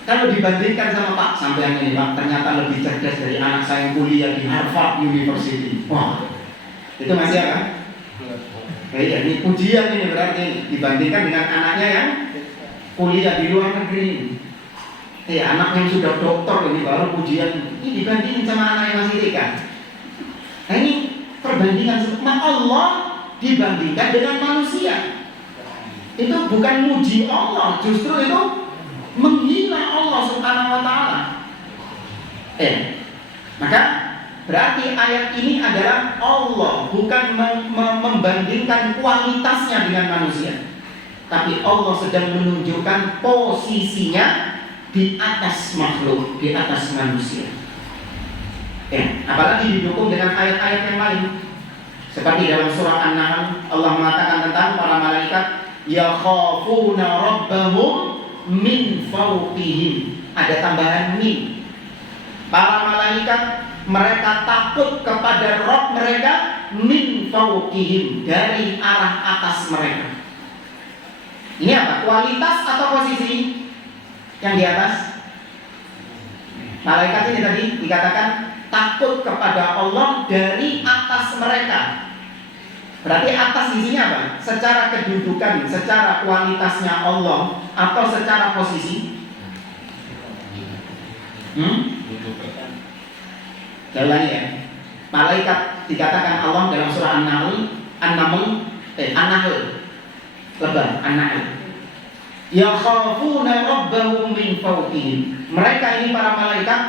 Kalau dibandingkan sama Pak sampean ini Pak, ternyata lebih cerdas dari anak saya yang kuliah di Harvard University. Wah, itu masih apa? Iya, ini pujian ini berarti dibandingkan dengan anaknya yang kuliah di luar negeri. Anak yang sudah doktor ini baru pujian. Ini dibandingin sama anak yang masih TK. Nah ini perbandingan sama Allah dibandingkan dengan manusia. Itu bukan muji Allah, justru itu menghina Allah Subhanahu wa taala. Maka berarti ayat ini adalah Allah bukan membandingkan kualitasnya dengan manusia, tapi Allah sedang menunjukkan posisinya di atas makhluk, di atas manusia. Apalagi didukung dengan ayat-ayat yang lain. Seperti dalam surah An-Nahl Allah mengatakan tentang para malaikat yakhafuna rabbahum min fawqihim. Ada tambahan min. Para malaikat mereka takut kepada Rabb mereka min fawqihim, dari arah atas mereka. Ini apa? Kualitas atau posisi yang di atas? Malaikat ini tadi dikatakan takut kepada Allah dari atas mereka. Berarti atas di sini apa? Secara kedudukan, secara kualitasnya Allah atau secara posisi? Ulangi ya. Malaikat dikatakan Allah dalam surah An-Nahl, Lebah, An-Nahl. Yakhafuna rabbahum min fawqihim. Mereka ini para malaikat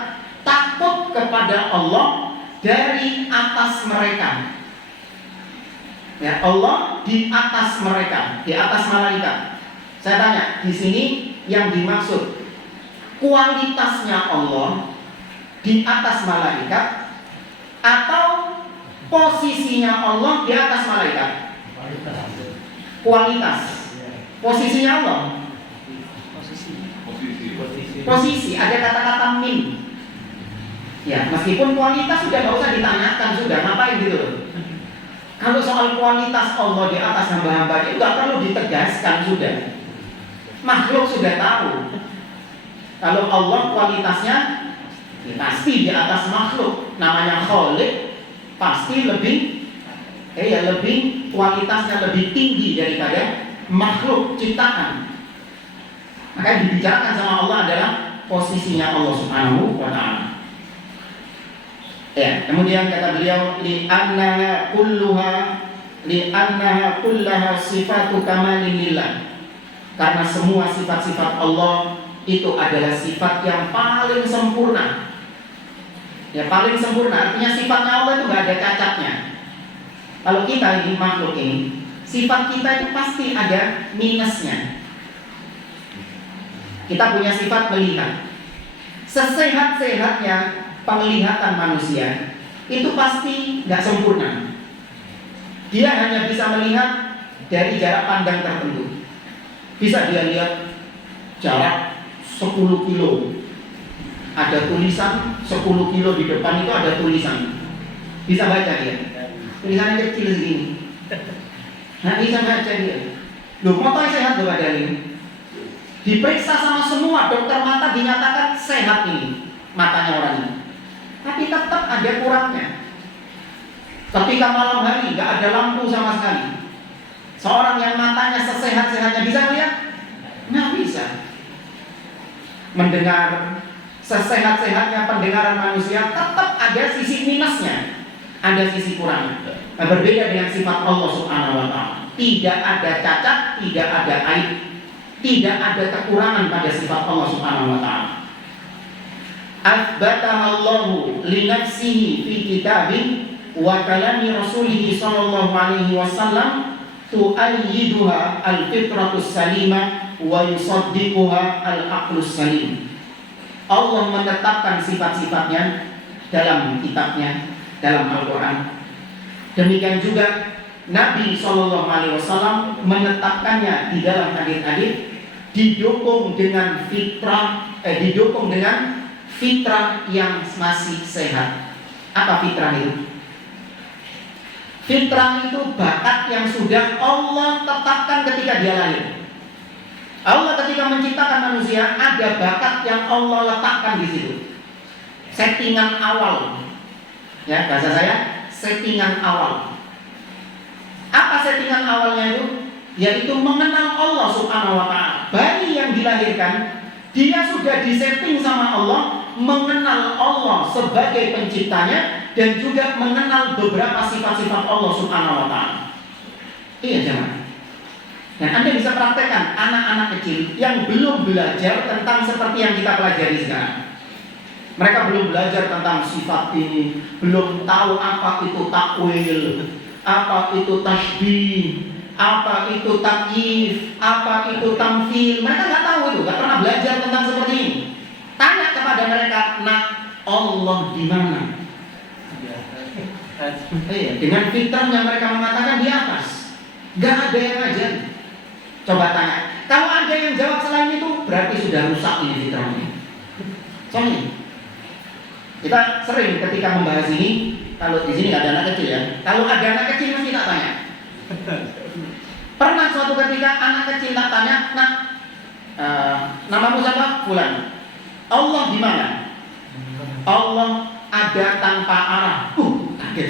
takut kepada Allah dari atas mereka. Ya, Allah di atas mereka, di atas malaikat. Saya tanya, di sini yang dimaksud kualitasnya Allah di atas malaikat atau posisinya Allah di atas malaikat? Kualitas. Posisinya Allah. Posisi. Ada kata-kata min. Ya, meskipun kualitas sudah nggak usah ditanyakan, sudah ngapain gitu loh. Kalau soal kualitas Allah di atas hamba-hambanya itu nggak perlu ditegaskan, sudah. Makhluk sudah tahu. Kalau Allah kualitasnya ya pasti di atas makhluk. Namanya Khaliq, pasti lebih kualitasnya lebih tinggi daripada makhluk ciptaan. Maka yang dibicarakan sama Allah adalah posisinya Allah Subhanahu wa ta'ala. Ya, kemudian kata beliau li'annaha kullaha sifatu kamalin lillah. Karena semua sifat-sifat Allah itu adalah sifat yang paling sempurna. Ya, paling sempurna artinya sifatnya Allah itu enggak ada cacatnya. Kalau kita ini makhluk ini, sifat kita itu pasti ada minusnya. Kita punya sifat melihat. Sesehat-sehatnya penglihatan manusia itu pasti nggak sempurna. Dia hanya bisa melihat dari jarak pandang tertentu. Bisa dia lihat jarak 10 kilo. Ada tulisan 10 kilo di depan itu ada tulisan. Bisa baca dia. Tulisannya kecil segini. Nah, bisa baca dia. Loh, matanya sehat loh badan ini. Diperiksa sama semua dokter mata dinyatakan sehat ini matanya orang ini. Tapi tetap ada kurangnya. Ketika malam hari nggak ada lampu sama sekali, seorang yang matanya sesehat-sehatnya bisa melihat? Nggak bisa. Mendengar sesehat-sehatnya pendengaran manusia tetap ada sisi minusnya, ada sisi kurangnya. Nah, berbeda dengan sifat Allah Subhanahu wa ta'ala. Tidak ada cacat, tidak ada aib, tidak ada kekurangan pada sifat Allah Subhanahu wa ta'ala. Athbataha Allahu li nafsihi fi kitabih wa kalami rasulih sallallahu alaihi wasallam tu'ayyiduha al-fitratus salimah wa yusaddiquha al-aqlus salim. Allah menetapkan sifat-sifatnya dalam kitabnya, dalam Al-Quran. Demikian juga Nabi sallallahu alaihi wasallam menetapkannya di dalam hadis-hadis, didukung dengan fitrah yang masih sehat. Apa fitrah itu? Fitrah itu bakat yang sudah Allah tetapkan ketika dia lahir. Allah ketika menciptakan manusia ada bakat yang Allah letakkan di situ. Settingan awal. Ya, bahasa saya settingan awal. Apa settingan awalnya itu? Yaitu mengenal Allah Subhanahu wa ta'ala. Bayi yang dilahirkan, dia sudah disetting sama Allah mengenal Allah sebagai penciptanya dan juga mengenal beberapa sifat-sifat Allah Subhanahu wa ta'ala. Iya, jemaah. Dan Anda bisa praktekkan anak-anak kecil yang belum belajar tentang seperti yang kita pelajari sekarang. Mereka belum belajar tentang sifat ini, belum tahu apa itu takwil, apa itu tasbih, apa itu takyif, apa itu tamthil. Mereka nggak tahu itu, nggak pernah belajar tentang seperti ini. Tanya kepada mereka, nak, Allah di mana? Dengan fitrahnya mereka mengatakan di atas. Nggak ada yang ngajar. Coba tanya. Kalau ada yang jawab selain itu, berarti sudah rusak ini fitrahnya. Soalnya kita sering ketika membahas ini, kalau di sini nggak ada anak kecil ya. Kalau ada anak kecil mesti tak tanya. Pernah suatu ketika anak kecil tak tanya, nak, namamu siapa? Fulan. Allah di mana? Allah ada tanpa arah. Kaget.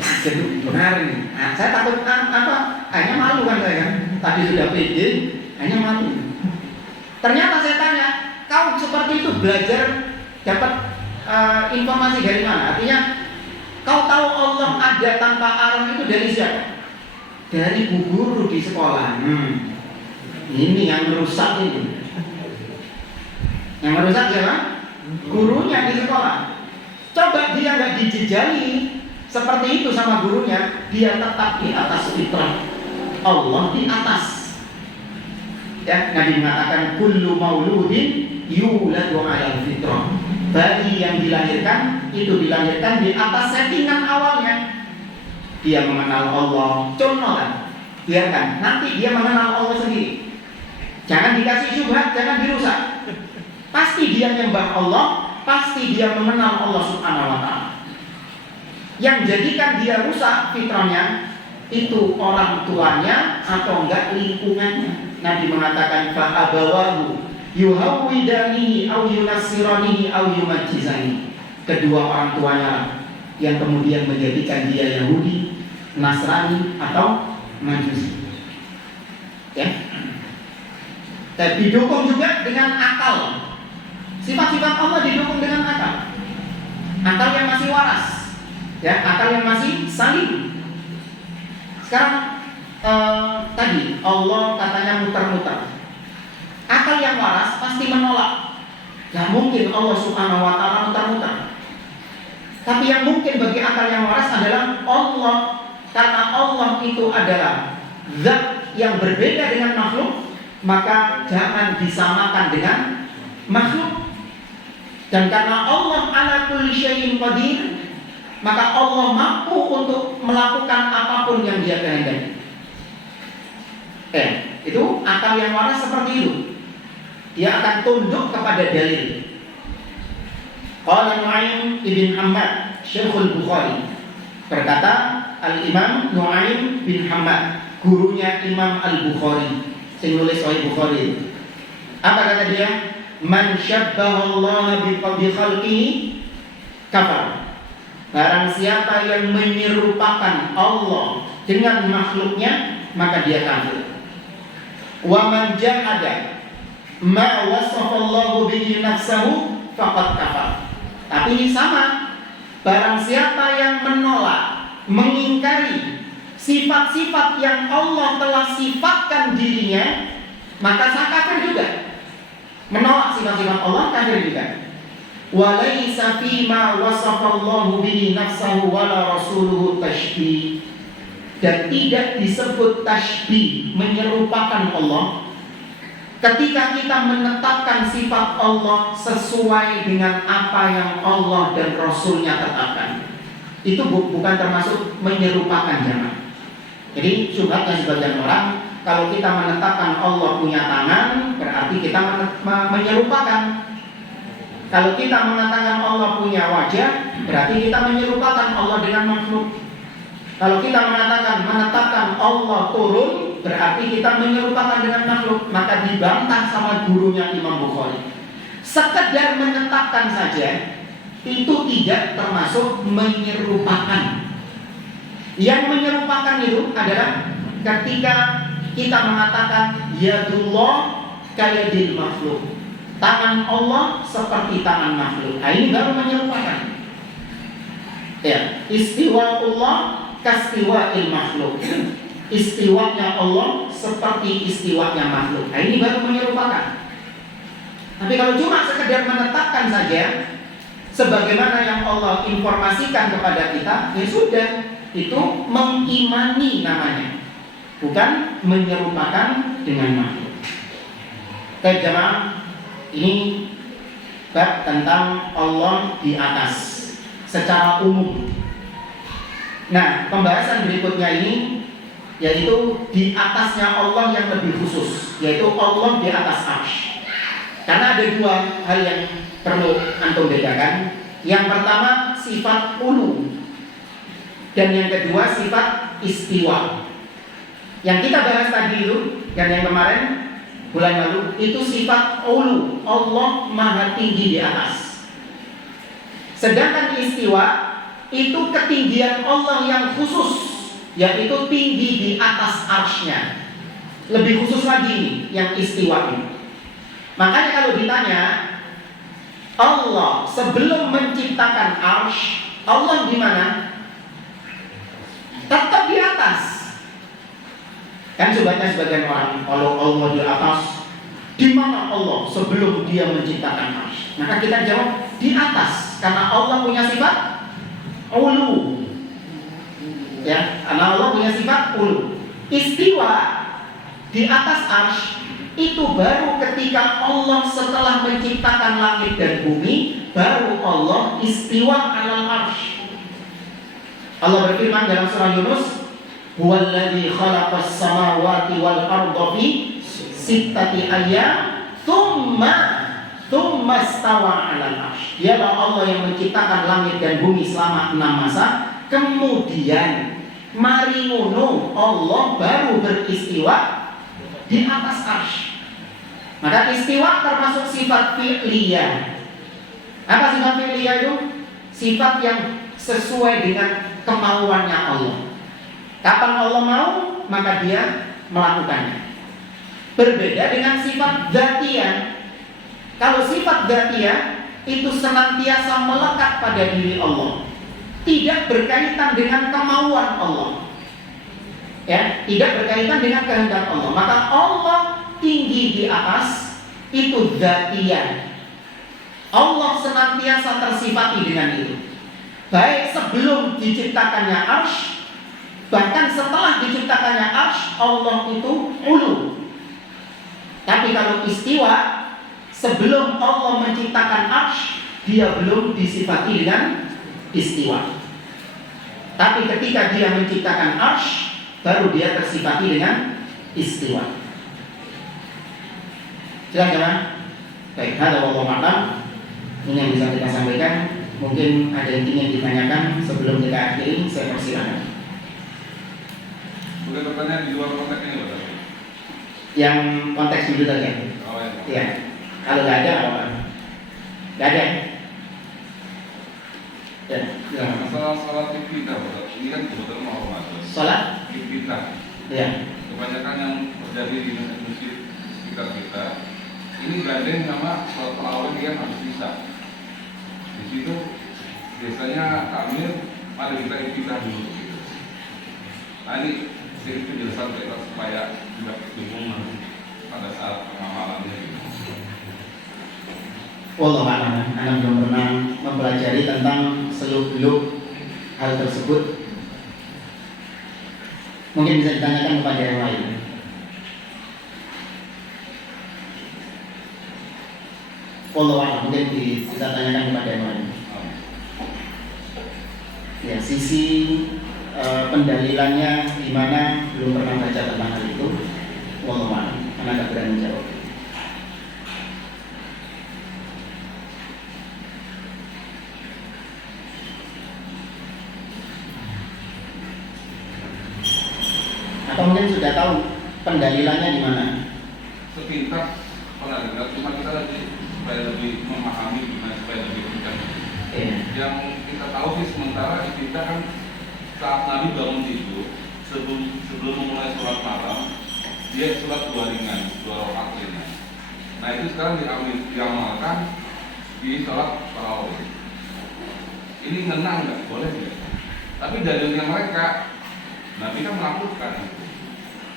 Jadi benar ini. Nah, saya takut hanya malu kan saya kan. Tadi sudah pede, hanya malu. Ternyata saya tanya, kau seperti itu belajar dapat informasi dari mana? Artinya kau tahu Allah ada tanpa arah itu dari siapa? Dari bu guru di sekolah. Ini yang merusak ini. Yang merusak siapa? Gurunya di sekolah. Coba dia nggak dijejali seperti itu sama gurunya, dia tetap di atas fitrah. Allah di atas. Ya, Nabi mengatakan kullu mauludin yuladu 'alal fitrah. Bayi yang dilahirkan itu dilahirkan di atas settingan awalnya. Dia mengenal Allah. Contohkan, biarkan nanti dia mengenal Allah sendiri. Jangan dikasih syubhat, jangan dirusak. Pasti dia nyembah Allah, pasti dia mengenal Allah Subhanahu wa ta'ala. Yang jadikan dia rusak fitrahnya itu orang tuanya atau enggak lingkungannya. Nabi mengatakan fa'abawahu yuhawwidanihi aw yunassiranihi aw yumajjizani. Kedua orang tuanya yang kemudian menjadikan dia Yahudi, Nasrani atau Majusi. Ya. Dan didukung juga dengan akal. Sifat-sifat Allah didukung dengan akal. Akal yang masih waras. Ya, akal yang masih salim. Sekarang tadi Allah katanya muter-muter. Akal yang waras pasti menolak. Gak mungkin Allah Subhanahu wa ta'ala muter-muter. Tapi yang mungkin bagi akal yang waras adalah Allah. Karena Allah itu adalah zat yang berbeda dengan makhluk, maka jangan disamakan dengan makhluk. Dan karena Allah ala kulli syai'in qadir, maka Allah mampu untuk melakukan apapun yang dia kehendaki. Itu akal yang waras seperti itu. Dia akan tunduk kepada dalil. Qala Nu'aim ibn Hammad, Syekhul Bukhari, berkata Al-Imam Nu'aim bin Hammad, gurunya Imam Al-Bukhari, sing nulis Sahih Bukhari. Apa kata dia? Man syabbahallaha bi khalqihi kafar. Barang siapa yang menyerupakan Allah dengan makhluknya, maka dia kafir. Wa man jahada ma wasafallahu bihi nafsahu faqad kafar. Tapi ini sama. Barang siapa yang menolak, mengingkari sifat-sifat yang Allah telah sifatkan dirinya, maka sah kafir juga. Menolak sifat-sifat Allah kafir juga. Walaysa fima wasafallahu bihi nafsahu wala rasuluhu tashbih. Dan tidak disebut tashbih, menyerupakan Allah, ketika kita menetapkan sifat Allah sesuai dengan apa yang Allah dan Rasulnya tetapkan. Itu bukan termasuk menyerupakan jamaah. Jadi syubhatnya sebagian orang, kalau kita menetapkan Allah punya tangan, berarti kita menyerupakan. Kalau kita mengatakan Allah punya wajah, berarti kita menyerupakan Allah dengan makhluk. Kalau kita menetapkan Allah turun, makhluk, berarti kita menyerupakan dengan makhluk. Maka dibantah sama gurunya Imam Bukhari. Sekedar menetapkan saja itu tidak termasuk menyerupakan. Yang menyerupakan itu adalah ketika kita mengatakan yadullah kayadil makhluk, tangan Allah seperti tangan makhluk. Nah, ini baru menyerupakan. Ya, istiwa Allah kastiwa'il makhluk. Istiwanya Allah seperti istiwanya makhluk. Nah, ini baru menyerupakan. Tapi kalau cuma sekedar menetapkan saja sebagaimana yang Allah informasikan kepada kita, ya sudah, itu mengimani namanya, bukan menyerupakan dengan makhluk. Baik jemaah, ini bab tentang Allah di atas secara umum. Nah, pembahasan berikutnya ini yaitu di atasnya Allah yang lebih khusus, yaitu Allah di atas arsy. Karena ada dua hal yang perlu antum bedakan. Yang pertama sifat ulu, dan yang kedua sifat istiwa. Yang kita bahas tadi itu dan yang kemarin bulan lalu itu sifat ulu, Allah maha tinggi di atas. Sedangkan istiwa itu ketinggian Allah yang khusus, yaitu tinggi di atas arsy-Nya. Lebih khusus lagi nih yang istiwa ini. Makanya kalau ditanya Allah sebelum menciptakan arsy, Allah di mana? Tetap di atas. Kan sebagian orang kalau Allah di atas, di mana Allah sebelum dia menciptakan arsy? Maka kita jawab di atas, karena Allah punya sifat ulu. Ya, karena Allah punya sifat ulu. Istiwa di atas arsy itu baru ketika Allah setelah menciptakan langit dan bumi, baru Allah istiwa alal arsy. Allah berfirman dalam surah Yunus, "Huwallazi khalaqas samawati wal arda fi sittati ayyam, tsumma istawa 'alal 'arsy." Dialah Allah yang menciptakan langit dan bumi selama 6 masa, kemudian mari ngono Allah baru beristiwa di atas arsy. Maka istiwa termasuk sifat fi'liyah. Apa sifat fi'liyah itu? Sifat yang sesuai dengan kemauannya Allah. Kapan Allah mau, maka dia melakukannya. Berbeda dengan sifat dzatiyah. Kalau sifat dzatiyah itu senantiasa melekat pada diri Allah, tidak berkaitan dengan kemauan Allah. Ya, tidak berkaitan dengan kehendak Allah. Maka Allah tinggi di atas itu dzatiyah. Allah senantiasa tersifati dengan itu. Baik sebelum diciptakannya arsy, bahkan setelah diciptakannya arsy, Allah itu ulu. Tapi kalau istiwa, sebelum Allah menciptakan arsy, dia belum disifati dengan istiwa. Tapi ketika dia menciptakan arsy, baru dia tersifati dengan istiwa. Silakan. Baik, ada wallahu a'lam. Ini yang bisa kita sampaikan. Mungkin ada yang ingin ditanyakan sebelum kita akhiri, saya persilakan. Boleh pertanyaan di luar konteks ini, Pak? Yang konteks dulu saja. Oh, ya. Iya. Kalau nggak ada apa? Nggak ada. Ya. Masalah salat iftitah, Pak. Ini kan kebetulan mau masuk. Salat Iftitah. ya. Kebanyakan yang terjadi di masjid sekitar kita ini gandeng sama salat tarawih yang harus bisa. Di situ biasanya kami ada kita iftitah dulu gitu. Nah ini sedikit penjelasan kita supaya tidak bingung pada saat pengamalannya gitu. Wallahu a'lam. Anda belum pernah mempelajari tentang seluk-beluk hal tersebut. Mungkin bisa ditanyakan kepada yang lain. Wallahu a'lam. Mungkin bisa tanyakan kepada yang lain. Ya, sisi pendalilannya di mana belum pernah baca tentang hal itu. Wallahu a'lam. Karena tidak berani jawab. Atau mungkin sudah tahu pendalilannya di mana? Sepintas pengadilan, cuma kita lagi supaya lebih memahami gimana supaya lebih kencang. Yang kita tahu sih sementara kita kan saat Nabi bangun tidur sebelum memulai sholat malam dia sholat 2 ringan, 2 rakaat ringan. Nah itu sekarang diamalkan di sholat tarawih. Ini ngenang nggak? Boleh nggak? Tapi dalilnya mereka Nabi kan melakukan.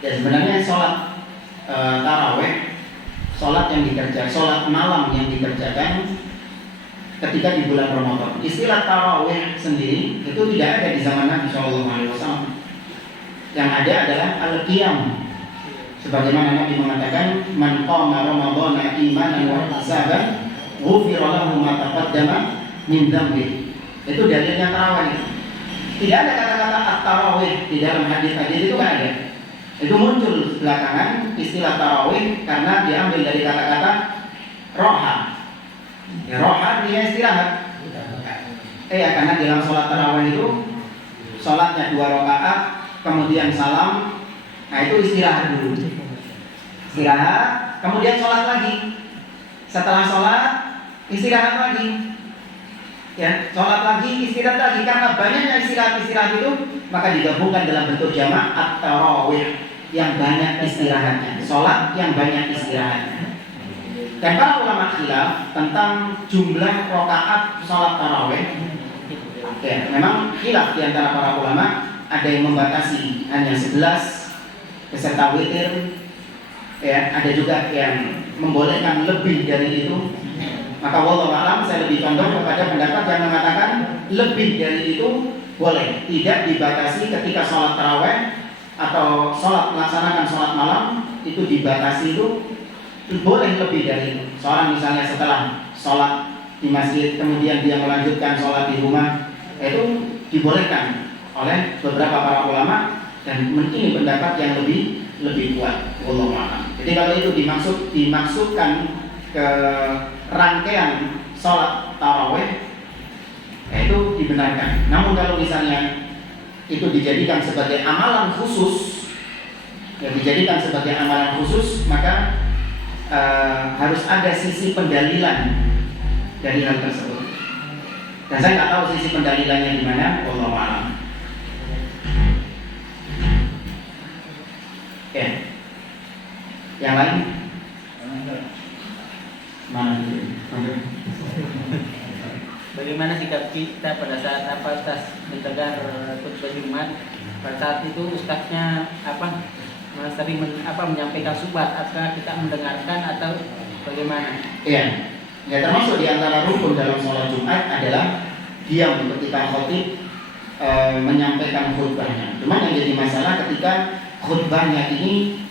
Ya sebenarnya sholat tarawih, sholat malam yang dikerjakan ketika di bulan Ramadan. Istilah tarawih sendiri itu tidak ada di zaman Nabi SAW. Yang ada adalah al-qiyam. Sebagaimana Nabi mengatakan, "Man qama Ramadhana imanan wa ihtisaban, ghufira lahu ma taqaddama min dzambi." Itu dalilnya tarawih. Tidak ada kata-kata at-tarawih di dalam hadis-hadis itu, nggak ada. Itu muncul belakangan istilah tarawih karena diambil dari kata-kata roha. Ya, roha dia istirahat. Karena dalam sholat tarawih itu sholatnya 2 rakaat, kemudian salam. Nah itu istirahat dulu. Istirahat, kemudian sholat lagi. Setelah sholat istirahat lagi. Ya, sholat lagi, istirahat lagi. Karena banyaknya istirahat itu, maka digabungkan dalam bentuk jamak at-tarawih, yang banyak istirahatnya. Sholat yang banyak istirahatnya. Dan para ulama khilaf tentang jumlah rakaat sholat tarawih. Ya, memang khilaf di antara para ulama. Ada yang membatasi hanya 11 beserta witir. Ya, ada juga yang membolehkan lebih dari itu. Maka wallahu a'lam, saya lebih condong kepada pendapat yang mengatakan lebih dari itu boleh, tidak dibatasi ketika sholat tarawih atau melaksanakan sholat malam itu dibatasi itu boleh lebih dari itu. Seorang misalnya setelah sholat di masjid kemudian dia melanjutkan sholat di rumah, itu dibolehkan oleh beberapa para ulama dan ini pendapat yang lebih kuat. Wallahu a'lam. Jadi kalau itu dimaksudkan ke rangkaian sholat tarawih, itu dibenarkan. Namun kalau misalnya itu dijadikan sebagai amalan khusus, maka harus ada sisi pendalilan dari hal tersebut. Dan saya nggak tahu sisi pendalilannya di mana. Wallahu a'lam. Ya. Yang lain? Mana itu? Bagaimana sikap kita pada saat tas mendengar khutbah Jumat? Pada saat itu ustadznya sering menyampaikan subhat, apakah kita mendengarkan atau bagaimana? Iya. Ya termasuk di antara rukun dalam sholat Jumat adalah diam ketika khotib menyampaikan khutbahnya. Cuma yang jadi masalah ketika khutbahnya ini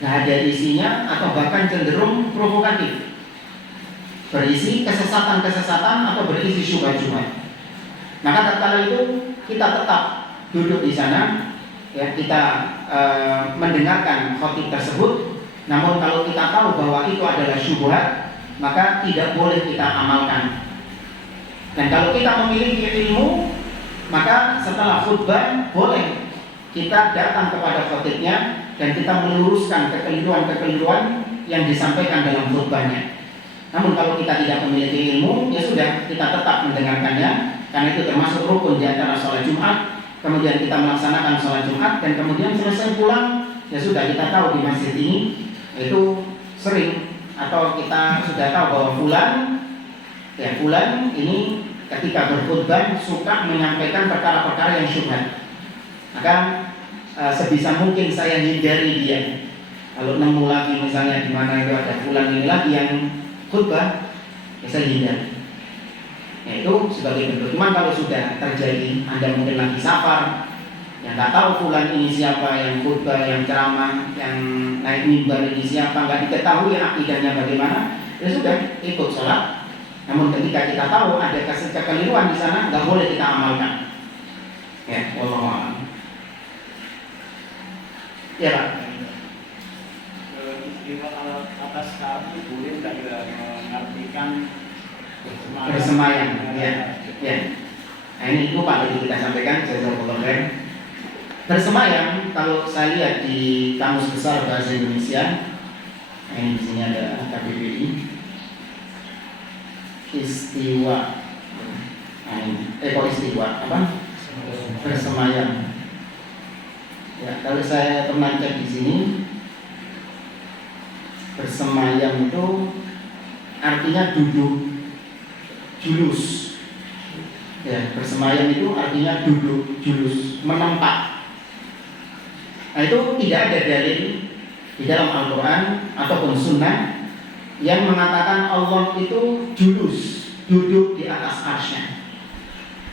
nggak ada isinya atau bahkan cenderung provokatif, berisi kesesatan-kesesatan atau berisi syubhat-syubhat. Maka tatkala itu kita tetap duduk di sana, ya kita mendengarkan khotib tersebut. Namun kalau kita tahu bahwa itu adalah syubhat, maka tidak boleh kita amalkan. Dan kalau kita memiliki ilmu, maka setelah khutbah boleh kita datang kepada khotibnya dan kita meluruskan kekeliruan-kekeliruan yang disampaikan dalam khutbahnya. Namun kalau kita tidak memiliki ilmu, ya sudah, kita tetap mendengarkannya, karena itu termasuk rukun di antara sholat Jumat. Kemudian kita melaksanakan sholat Jumat dan kemudian selesai pulang, ya sudah, kita tahu di masjid ini itu sering, atau kita sudah tahu bahwa fulan ini ketika berkhutbah suka menyampaikan perkara-perkara yang syubhat. Maka sebisa mungkin saya hindari dia. Kalau nemu lagi misalnya di mana itu ada fulan ini lagi yang khutbah, ya saya hindari. Ya itu sebagai bentuk. Cuman kalau sudah terjadi, Anda mungkin lagi safar, yang nggak tahu fulan ini siapa, yang khutbah, yang ceramah, yang naik mimbar ini siapa, nggak diketahui akidahnya bagaimana, ya sudah ikut sholat. Namun ketika kita tahu ada kekeliruan di sana, nggak boleh kita amalkan. Ya, wallahu a'lam. Ya Pak. Istilah atas kami boleh tidak mengartikan bersemayam. Ya. Nah ini lupa tadi kita sampaikan, jazakallahu khair. Bersemayam kalau saya lihat di Kamus Besar Bahasa Indonesia, ini di sini ada KBBI, istiwa, kok istiwa apa? Bersemayam. Ya, kalau saya pernah cek di sini, bersemayam itu artinya duduk, julus. Ya, bersemayam itu artinya duduk, julus, menempat. Nah, itu tidak ada dalil di dalam Al-Quran ataupun Sunnah yang mengatakan Allah itu julus, duduk di atas arsy-Nya.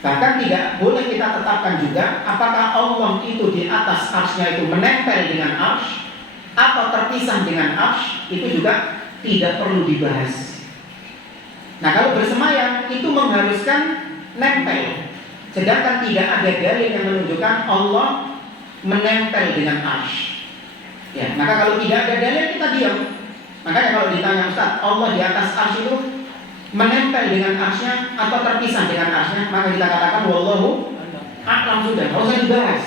Bahkan tidak boleh kita tetapkan juga apakah Allah itu di atas arsy-Nya itu menempel dengan arsy atau terpisah dengan arsy, itu juga tidak perlu dibahas. Nah, kalau bersemayam itu mengharuskan nempel, sedangkan tidak ada dalil yang menunjukkan Allah menempel dengan arsy. Ya, maka kalau tidak ada dalil kita diam. Makanya kalau ditanya Ustaz, Allah di atas arsy itu menempel dengan arsy-Nya atau terpisah dengan arsy-Nya, maka kita katakan wallahu a'lam, sudah, nggak usah dibahas.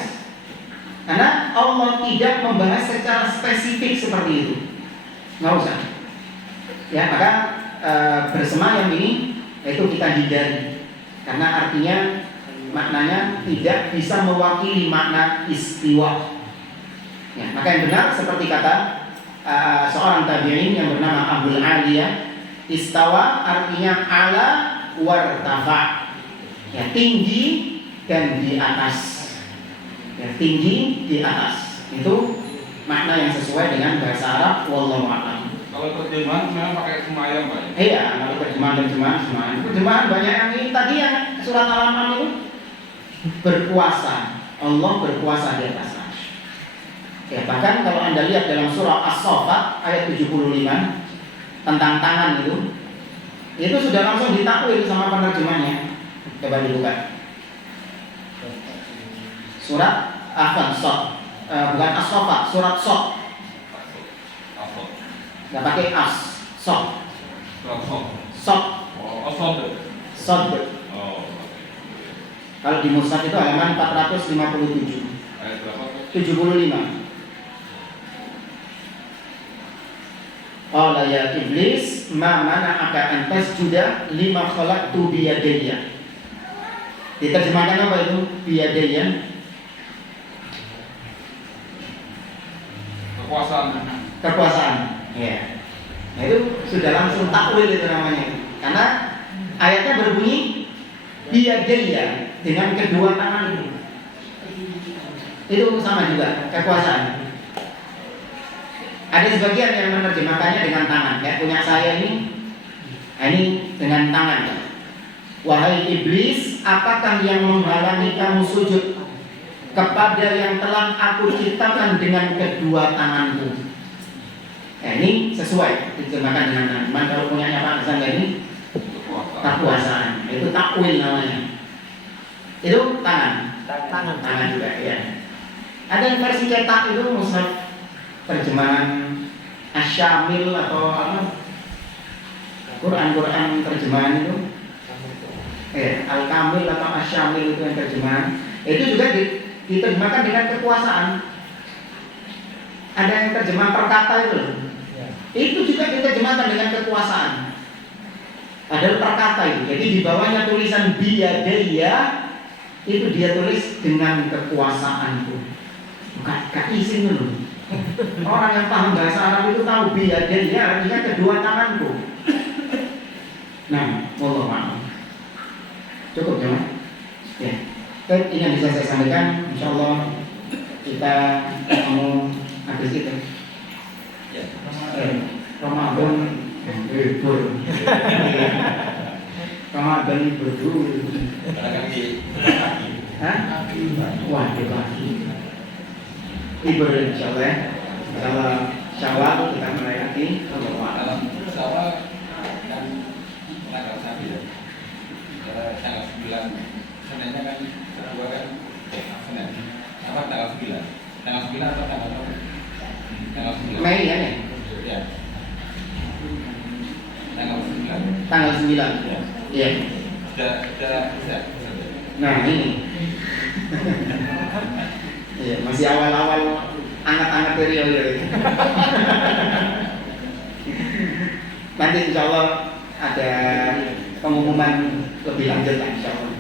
Karena Allah tidak membahas secara spesifik seperti itu, nggak usah. Ya, maka bersemayam ini itu kita hindari, karena artinya maknanya tidak bisa mewakili makna istiwa. Ya, maka yang benar seperti kata seorang tabi'in yang bernama Abdul Aliyah, istawa artinya ala wartafa, ya, tinggi dan di atas. Ya, tinggi di atas itu makna yang sesuai dengan bahasa Arab. Wallahu a'lam. Kalau terjemahan memang pakai semayam, Pak. Iya, kalau terjemahan banyak yang ini tadi yang surat Al-An'am itu berkuasa, Allah berkuasa di atas arsy. Ya, bahkan kalau Anda lihat dalam surah As-Saffat ayat 75 tentang tangan itu sudah langsung ditakwil sama penerjemahnya. Coba dibuka. Surat bukan As-Saffat, surat Sot. Nggak pakai as, Sot. Sot. Oh, Sot. Sot. Oh. Kalau di Mushaf itu halaman 457. Ayat berapa? 75. Qala ya iblis ma mana'aka an tasjuda lima khalaqtu bi yadayya. Diterjemahkan apa itu bi yadayya? Kekuasaan. Ya. Nah, itu sudah langsung takwil itu namanya. Karena ayatnya berbunyi bi yadayya, dengan kedua tangan itu. Itu sama juga kekuasaan. Ada sebagian yang menerjemahkannya dengan tangan, ya, punya saya ini dengan tangan. Wahai iblis, apakah yang menghalangi kamu sujud kepada yang telah aku ciptakan dengan kedua tanganku? Nah, ini sesuai diterjemahkan dengan tangan. Cuman kalau punya Pak Hasan ini kekuasaan, itu takwil namanya. Itu tangan juga, ya. Ada yang versi cetak itu Mushaf terjemahan Asy-Syamil atau apa? Quran terjemahan itu. Al-Kamil atau Asy-Syamil itu yang terjemahan. Itu juga diterjemahkan dengan kekuasaan. Ada yang terjemahan perkata itu. Itu juga diterjemahkan dengan kekuasaan. Ada perkata itu. Jadi di bawahnya tulisan biyadaya, itu dia tulis dengan kekuasaanku. Bukan izin dulu. Orang yang paham bahasa Arab itu tahu biyadaya artinya kedua tanganku. Nah, wallahu a'lam. Cukup ya, Mas? Ya. Baik, ini yang bisa saya sampaikan. Insyaallah kita mau habis itu. Ya. Ramadan libur. Ramadan berdua. Hah? Wah, lagi. Libur insyaallah. Kalau Syawal kita merayakan Dalam Syawal kan tanggal 1 tanggal 9. Seninnya kan kedua kan Senin. Apa tanggal 9? Tanggal 9 atau tanggal berapa? Tanggal 9. Mei ya? Ya. Tanggal 9. Tanggal 9. Ya. Iya. Sudah. Nah, ini. Iya, Masih awal-awal anget-anget Rio ya. Nanti insya Allah ada pengumuman lebih lanjut lah insya Allah.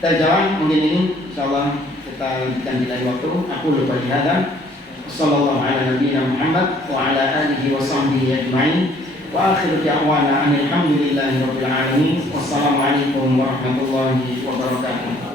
Dan jawab mungkin ini insya Allah kita lanjutkan di lain waktu. Aku lupa dihadap. Sallallahu ala nabiyina Muhammad wa ala alihi wa sahbihi ajma'in. Wa akhiru da'wana alhamdulillahi rabbil alamin. Wassalamualaikum warahmatullahi wabarakatuh.